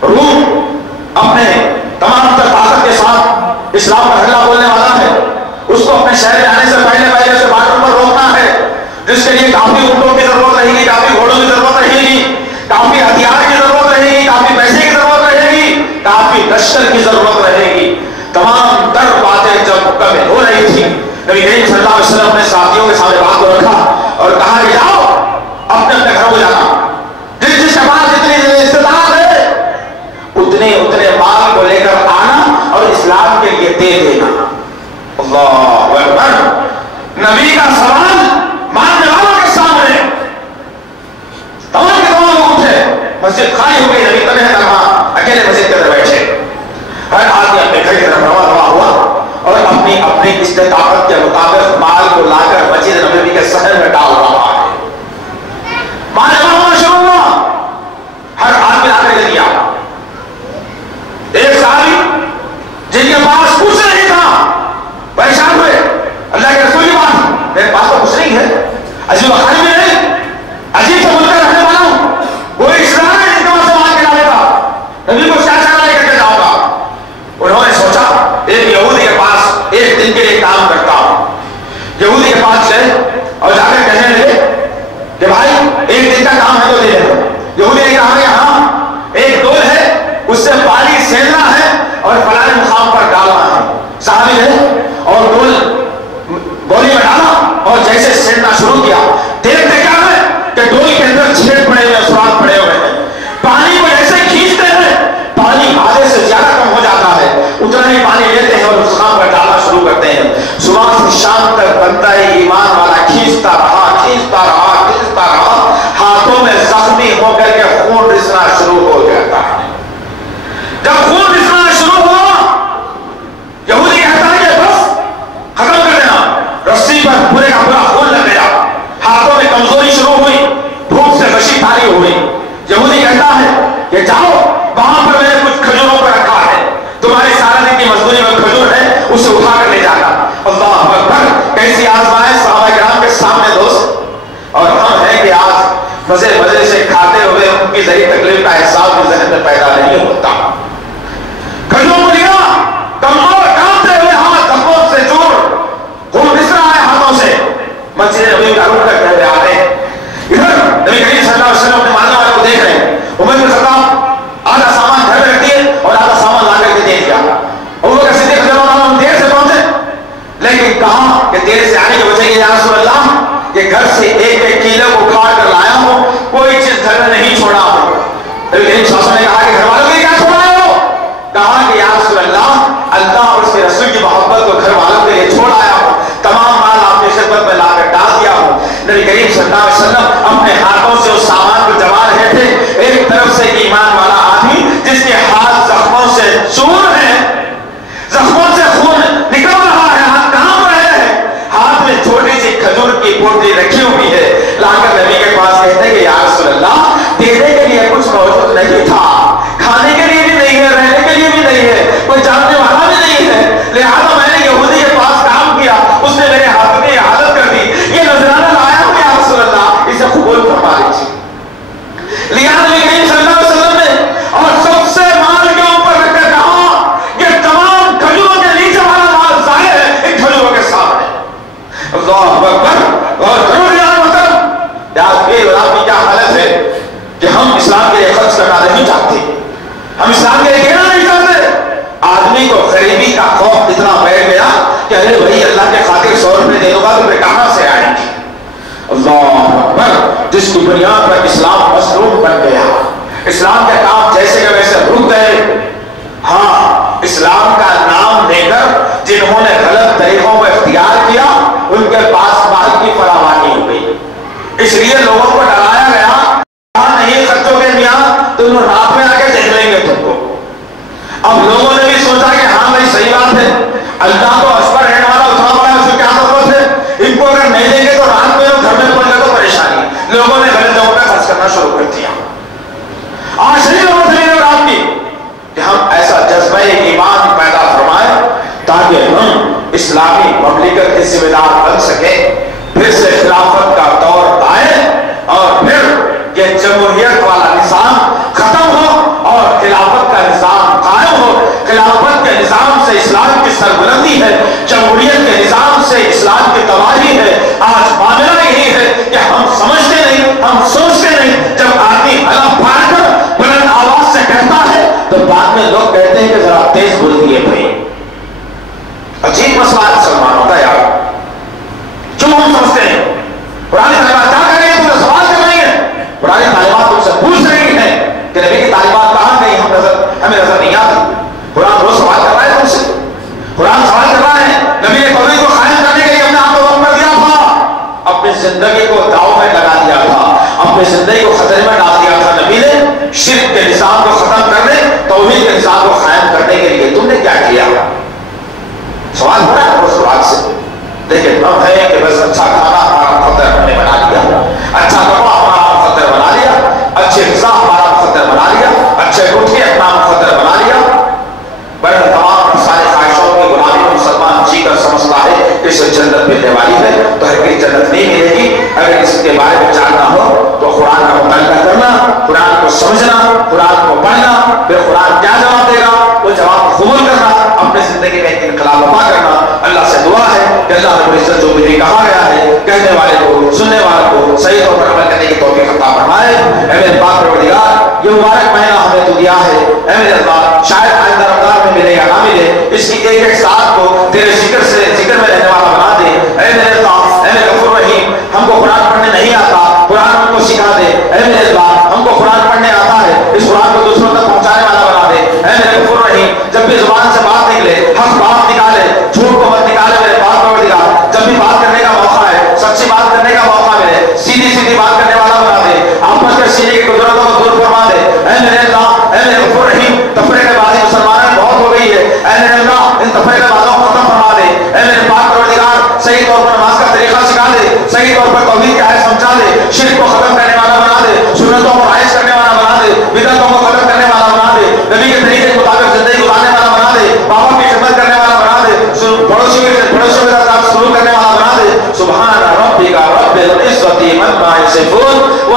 روم اپنے تمام تر طاقت کے ساتھ اسلام کا حملہ بولنے والا ہے, اس کو اپنے شہر میں آنے سے پہلے اسے بارڈر پر روکنا ہے, جس کے لیے کافی اونٹوں کی ضرورت رہے گی, کافی گھوڑوں کی ضرورت رہے گی, کافی ہتھیار کی ضرورت رہے گی, کافی پیسے کی ضرورت رہے گی, کافی لشکر کی ضرورت رہے گی. تمام تر باتیں جب مکمل ہو رہی تھی نبی کریم صلی اللہ علیہ وسلم نے ساتھیوں کے سامنے بات کو رکھا اور کہا کہ جاؤ اپنے اپنے گھروں کو جانا, جس کے پاس جتنی استطاعت ہے اتنے مال کو لے کر آنا اور اسلام کے لیے دے دینا. اللہ اکبر. نبی کا سوال ماننے والوں کے سامنے تمام کے تمام لوگ اٹھے, مسجد خالی ہو گئی, نبی تنہا تنہا اکیلے مسجد کے اندر بیٹھے. ہر آدمی اپنے گھر کی طرف رواں ہوا اور اپنی استطاعت کے مطابق مال کو لا کر مسجد نبوی کے صحن میں ڈال رہا ہے. مال جمع شروع ہوا, ہر آدمی آ کر دیا. ایک صحابی جن کے پاس کچھ نہیں تھا پریشان ہوئے, اللہ کے رسول کی بات میرے پاس تو کچھ نہیں ہے, عجیب وقاری میں نہیں, عجیب سے ملک رہنے والا ہوں, کوئی اسلام ہے جن کے پاس سے مال کے لانے کا, نبی کو کیا چاہنا لے کر کے جاؤں گا. انہوں نے سوچا ایک یہودی کے پاس ایک دن کے لیے کام کرتا ہوں. یہودی کے پاس گئے اور جا کر کہنے لگے کہ بھائی ایک دن کا کام ہے تو دے دو. یہودی نے کہا یہاں ایک ڈول ہے, اس سے پانی سیننا ہے اور فلاں مقام پر ڈالنا ہے. صحابی ہے اور ڈول گولی میں ڈالا اور جیسے سیننا شروع کیا, دیکھتے کیا ہے کہ ڈول کے اندر چھید پڑے ہوئے, سوراخ پڑے ہوئے ہیں. پانی کو جیسے کھینچتے ہیں پانی آدھے سے زیادہ کم ہو جاتا ہے, اتنا ہی پانی لیتے ہیں اور اس مقام پر ڈالنا شروع کرتے ہیں. صبح سے شام تک بنتا ہے ایمان والا کھینچتا رہا, ہاتھوں میں زخمی ہو کر کے خون رسنا شروع ہو جاتا ہے. جب خون رسنا شروع ہوا یہودی کہتا ہے کہ بس ختم کر دینا, رسی پر پورے کا پورا خون لگ گیا, ہاتھوں میں کمزوری شروع ہوئی, بھوک سے غشی تاری ہوئی. یہودی کہتا ہے کہ جاؤ وہاں پر میں نے کچھ کھجوروں پر رکھا ہے, تمہاری سارا دن کی مزدوری میں کھجور ہے, اسے اٹھا کر لے جانا. اللہ اکبر. کیسی آزمائش صحابہ کرام کے سامنے دوست, اور ہم ہیں کہ آج مزے سے کھاتے ہوئے ان کی ذریعہ تکلیف کا احساس بھی ذہن میں پیدا نہیں ہوتا. گھر سے ایک ایک کیلے کو کھا کر لایا ہوں، کوئی چیز گھر میں نہیں چھوڑا ہوں۔ لیکن ساسو نے کہا کہ گھر والوں کے کیا چھوڑا ہو؟ کہا کہ یا رسول اللہ، اللہ اور اس کے رسول کی محبت کو گھر والوں کے لیے چھوڑ آیا ہوں، تمام مال آپ کی خدمت میں لا کر ڈال دیا ہوں۔ نبی کریم صلی اللہ علیہ وسلم اپنے ہاتھوں سے اس سامان کو جما رہے تھے۔ ایک طرف سے ایمان والا آدمی جس کے ہاتھ زخموں سے چور ہیں، زخموں سے خون نکل رہا ہے، ہاتھ کام رہے ہیں، ہاتھ میں چھوٹی سی کھجور کی پوٹلی رکھی ہوئی ہے، لا کر نبی کے پاس کہتے ہیں کہ یا رسول اللہ، دینے کے لیے کچھ موجود نہیں تھا، کھانے کے لیے بھی نہیں ہے، رہنے کے لیے بھی نہیں ہے، کوئی جاننے والا بھی نہیں ہے، لہذا میں نے یہودی کے پاس کام کیا، اس نے میرے ہاتھ میں حالت کر دی، یہ نذرانہ لایا ہوں یا رسول اللہ، اسے قبول فرما لیجیے۔ لہذا نبی کریم صلی اللہ علیہ وسلم نے اور سب سے مال کے اوپر رکھ کر کہا یہ تمام کھجوروں کے نیچے والا مال ظاہر ہے ان کھجوروں کے سامنے۔ اللہ اکبر۔ اور ضرور یاد مطلب یاد بھی اور آپ کی کیا حالت ہے کہ ہم اسلام کے لیے خرچ کرنا نہیں چاہتے، ہم اسلام کے لیے دینا نہیں چاہتے۔ آدمی کو غریبی کا خوف اتنا بیٹھ گیا کہ ارے بھائی اللہ کے خاطر 100 روپے دے دوں گا تو کہاں سے آئیں گے؟ اللہ اکبر۔ جس کی بنیاد پر اسلام مصروف بن گیا، اسلام کے کام جیسے کہ ویسے رک گئے۔ ہاں، اسلام کا نام لے کر جنہوں نے غلط طریقوں کو اختیار کیا ان کے پاس مال کی فراوانی ہو گئی، اس لیے لوگوں کو ڈرایا گیا کہاں نہیں خرچوں کے میاں تم رات میں آ کے دیکھ لیں گے تم کو۔ اب لوگوں نے بھی سوچا کہ ہاں بھائی صحیح بات ہے، اللہ تو اشپر رہنے والا اتنا بڑا ہے، اس کو کیا ضرورت ہے، ان کو اگر نہیں دیں گے تو رات میں گھر میں پڑ جائے تو پریشانی۔ لوگوں نے غلط جگہوں پہ خرچ کرنا شروع کر دیا۔ آج نہیں ضرورت ہے میرے رات کی کہ ہم ایسا جذبہ ایمان پیدا فرمائیں تاکہ ہم اسلامی مملکت کے ذمہ دار بن سکیں، پھر سے خلافت کا دور آئے اور پھر یہ جمہوریت والا نظام ختم ہو اور خلافت کا نظام قائم ہو۔ خلافت کے نظام سے اسلام کی سربلندی ہے، جمہوریت کے نظام سے اسلام کی تباہی ہے۔ آج معاملہ یہی ہے کہ ہم سمجھتے نہیں، ہم سوچتے نہیں۔ جب آدمی حلف پھاڑ کر بلند آواز سے کہتا ہے تو بعد میں لوگ کہتے ہیں کہ ذرا تیز بول دیے بھائی۔ عجیب مسئلہ ہے مسلمانوں کا یار، کیوں ہم سمجھتے ہیں؟ پرانی تعلیمات کیا کر رہی ہیں؟ تم سوال کر رہی ہیں، پرانی تعلیمات تم سے پوچھ رہی ہیں کہ نبی کی تعلیمات کہاں گئی، ہمیں نظر نہیں آتی۔ قرآن روز سوال کر رہا ہے تم سے، قرآن سوال کر رہا ہے نبی نے توحید کو قائم کرنے کے لیے اپنے آپ کو وقف کر دیا تھا، اپنی زندگی کو داؤ میں لگا دیا تھا، اپنی زندگی کو خطرے میں ڈال دیا تھا۔ نبی نے شرک کے نظام کو ختم کرنے، توحید کے نظام کو قائم کرنے کے لیے تم نے کیا کیا؟ سوال ہو رہا ہے اس بات سے، لیکن ہم ہے کہ بس اچھا کھانا ہمارا مقدر ہم نے بنا لیا، اچھا کپڑا ہمارا مقدر بنا لیا، اچھے غذا ہمارا مقدر بنا لیا، اچھے اٹھے اپنا مقدر بنا لیا۔ بڑے تمام ساری خواہشوں کی غلامی میں مسلمان جی کر سمجھتا ہے کہ اسے جنت ملنے والی ہے، تو ہرگز جنت نہیں ملے گی۔ اگر اس کے بارے میں جاننا ہو تو قرآن کا مطالعہ کرنا، قرآن کو سمجھنا، قرآن کو پڑھنا، پھر قرآن کیا جواب دے گا وہ جواب قبول کرنا، اپنے زندگی میں ایک انقلاب برپا کرنا۔ اللہ سے دعا ہے کہ اللہ رب العزت جو مجھے کہا گیا ہے کہنے والے کو، سننے والے کو صحیح طور پر عمل کرنے کی توفیق عطا فرمائے۔ اے میرے پاک پروردگار، یہ مبارک مہینہ ہمیں تو دیا ہے، اے میرے اللہ شاید آئندہ رمضان میں ملے یا نہ ملے، اس کی ایک ایک ساتھ کو تیرے ذکر میں رہنے والا بنا دے۔ اے میرے اللہ، اے میرے غفور رحیم، ہم کو قرآن پڑھنے نہیں آتا، قرآن ہم کو سکھا دے۔ اے میرے اللہ، ہم کو قرآن پڑھنے آتا ہے، اس قرآن کو دوسروں تک پہنچانے والا بنا دے۔ اے میرے غفور رحیم، جب بھی زبان سے بات نکلے حق بات نکالے، جھوٹ کو مت نکالے میرے پاک پروردگار۔ جب بھی بات کرنے کا موقع ہے، سچی بات کرنے کا موقع ملے، سیدھی سیدھی بات کرنے والا بنا دے، آپس کے سینے کی قدرتوں کو دور فرما دے۔ اے میرے اللہ، اے میرے غفور رحیم، تفریق بازی مسلمانوں میں بہت ہو گئی ہے، اے میرے اللہ ان تفریق بازوں کو ختم فرما دے۔ اے میرے پاک پروردگار، صحیح طور پر نماز کا طریقہ سکھا دے، صحیح طور پر توحید کیا ہے سمجھا دے، شرک کو ختم کرنے والا بنا دے، سنتوں کو رائج کرنے والا بنا دے، بدعتوں کو ختم کرنے والا بنا دے، نبی کے طریقے کے مطابق زندگی گزارنے والا بنا دے، بابا کی خدمت کرنے والا بنا دے، پڑوسیوں کے ساتھ سلوک کرنے والا بنا دے۔ سبحان ربک رب العزت عما یصفون۔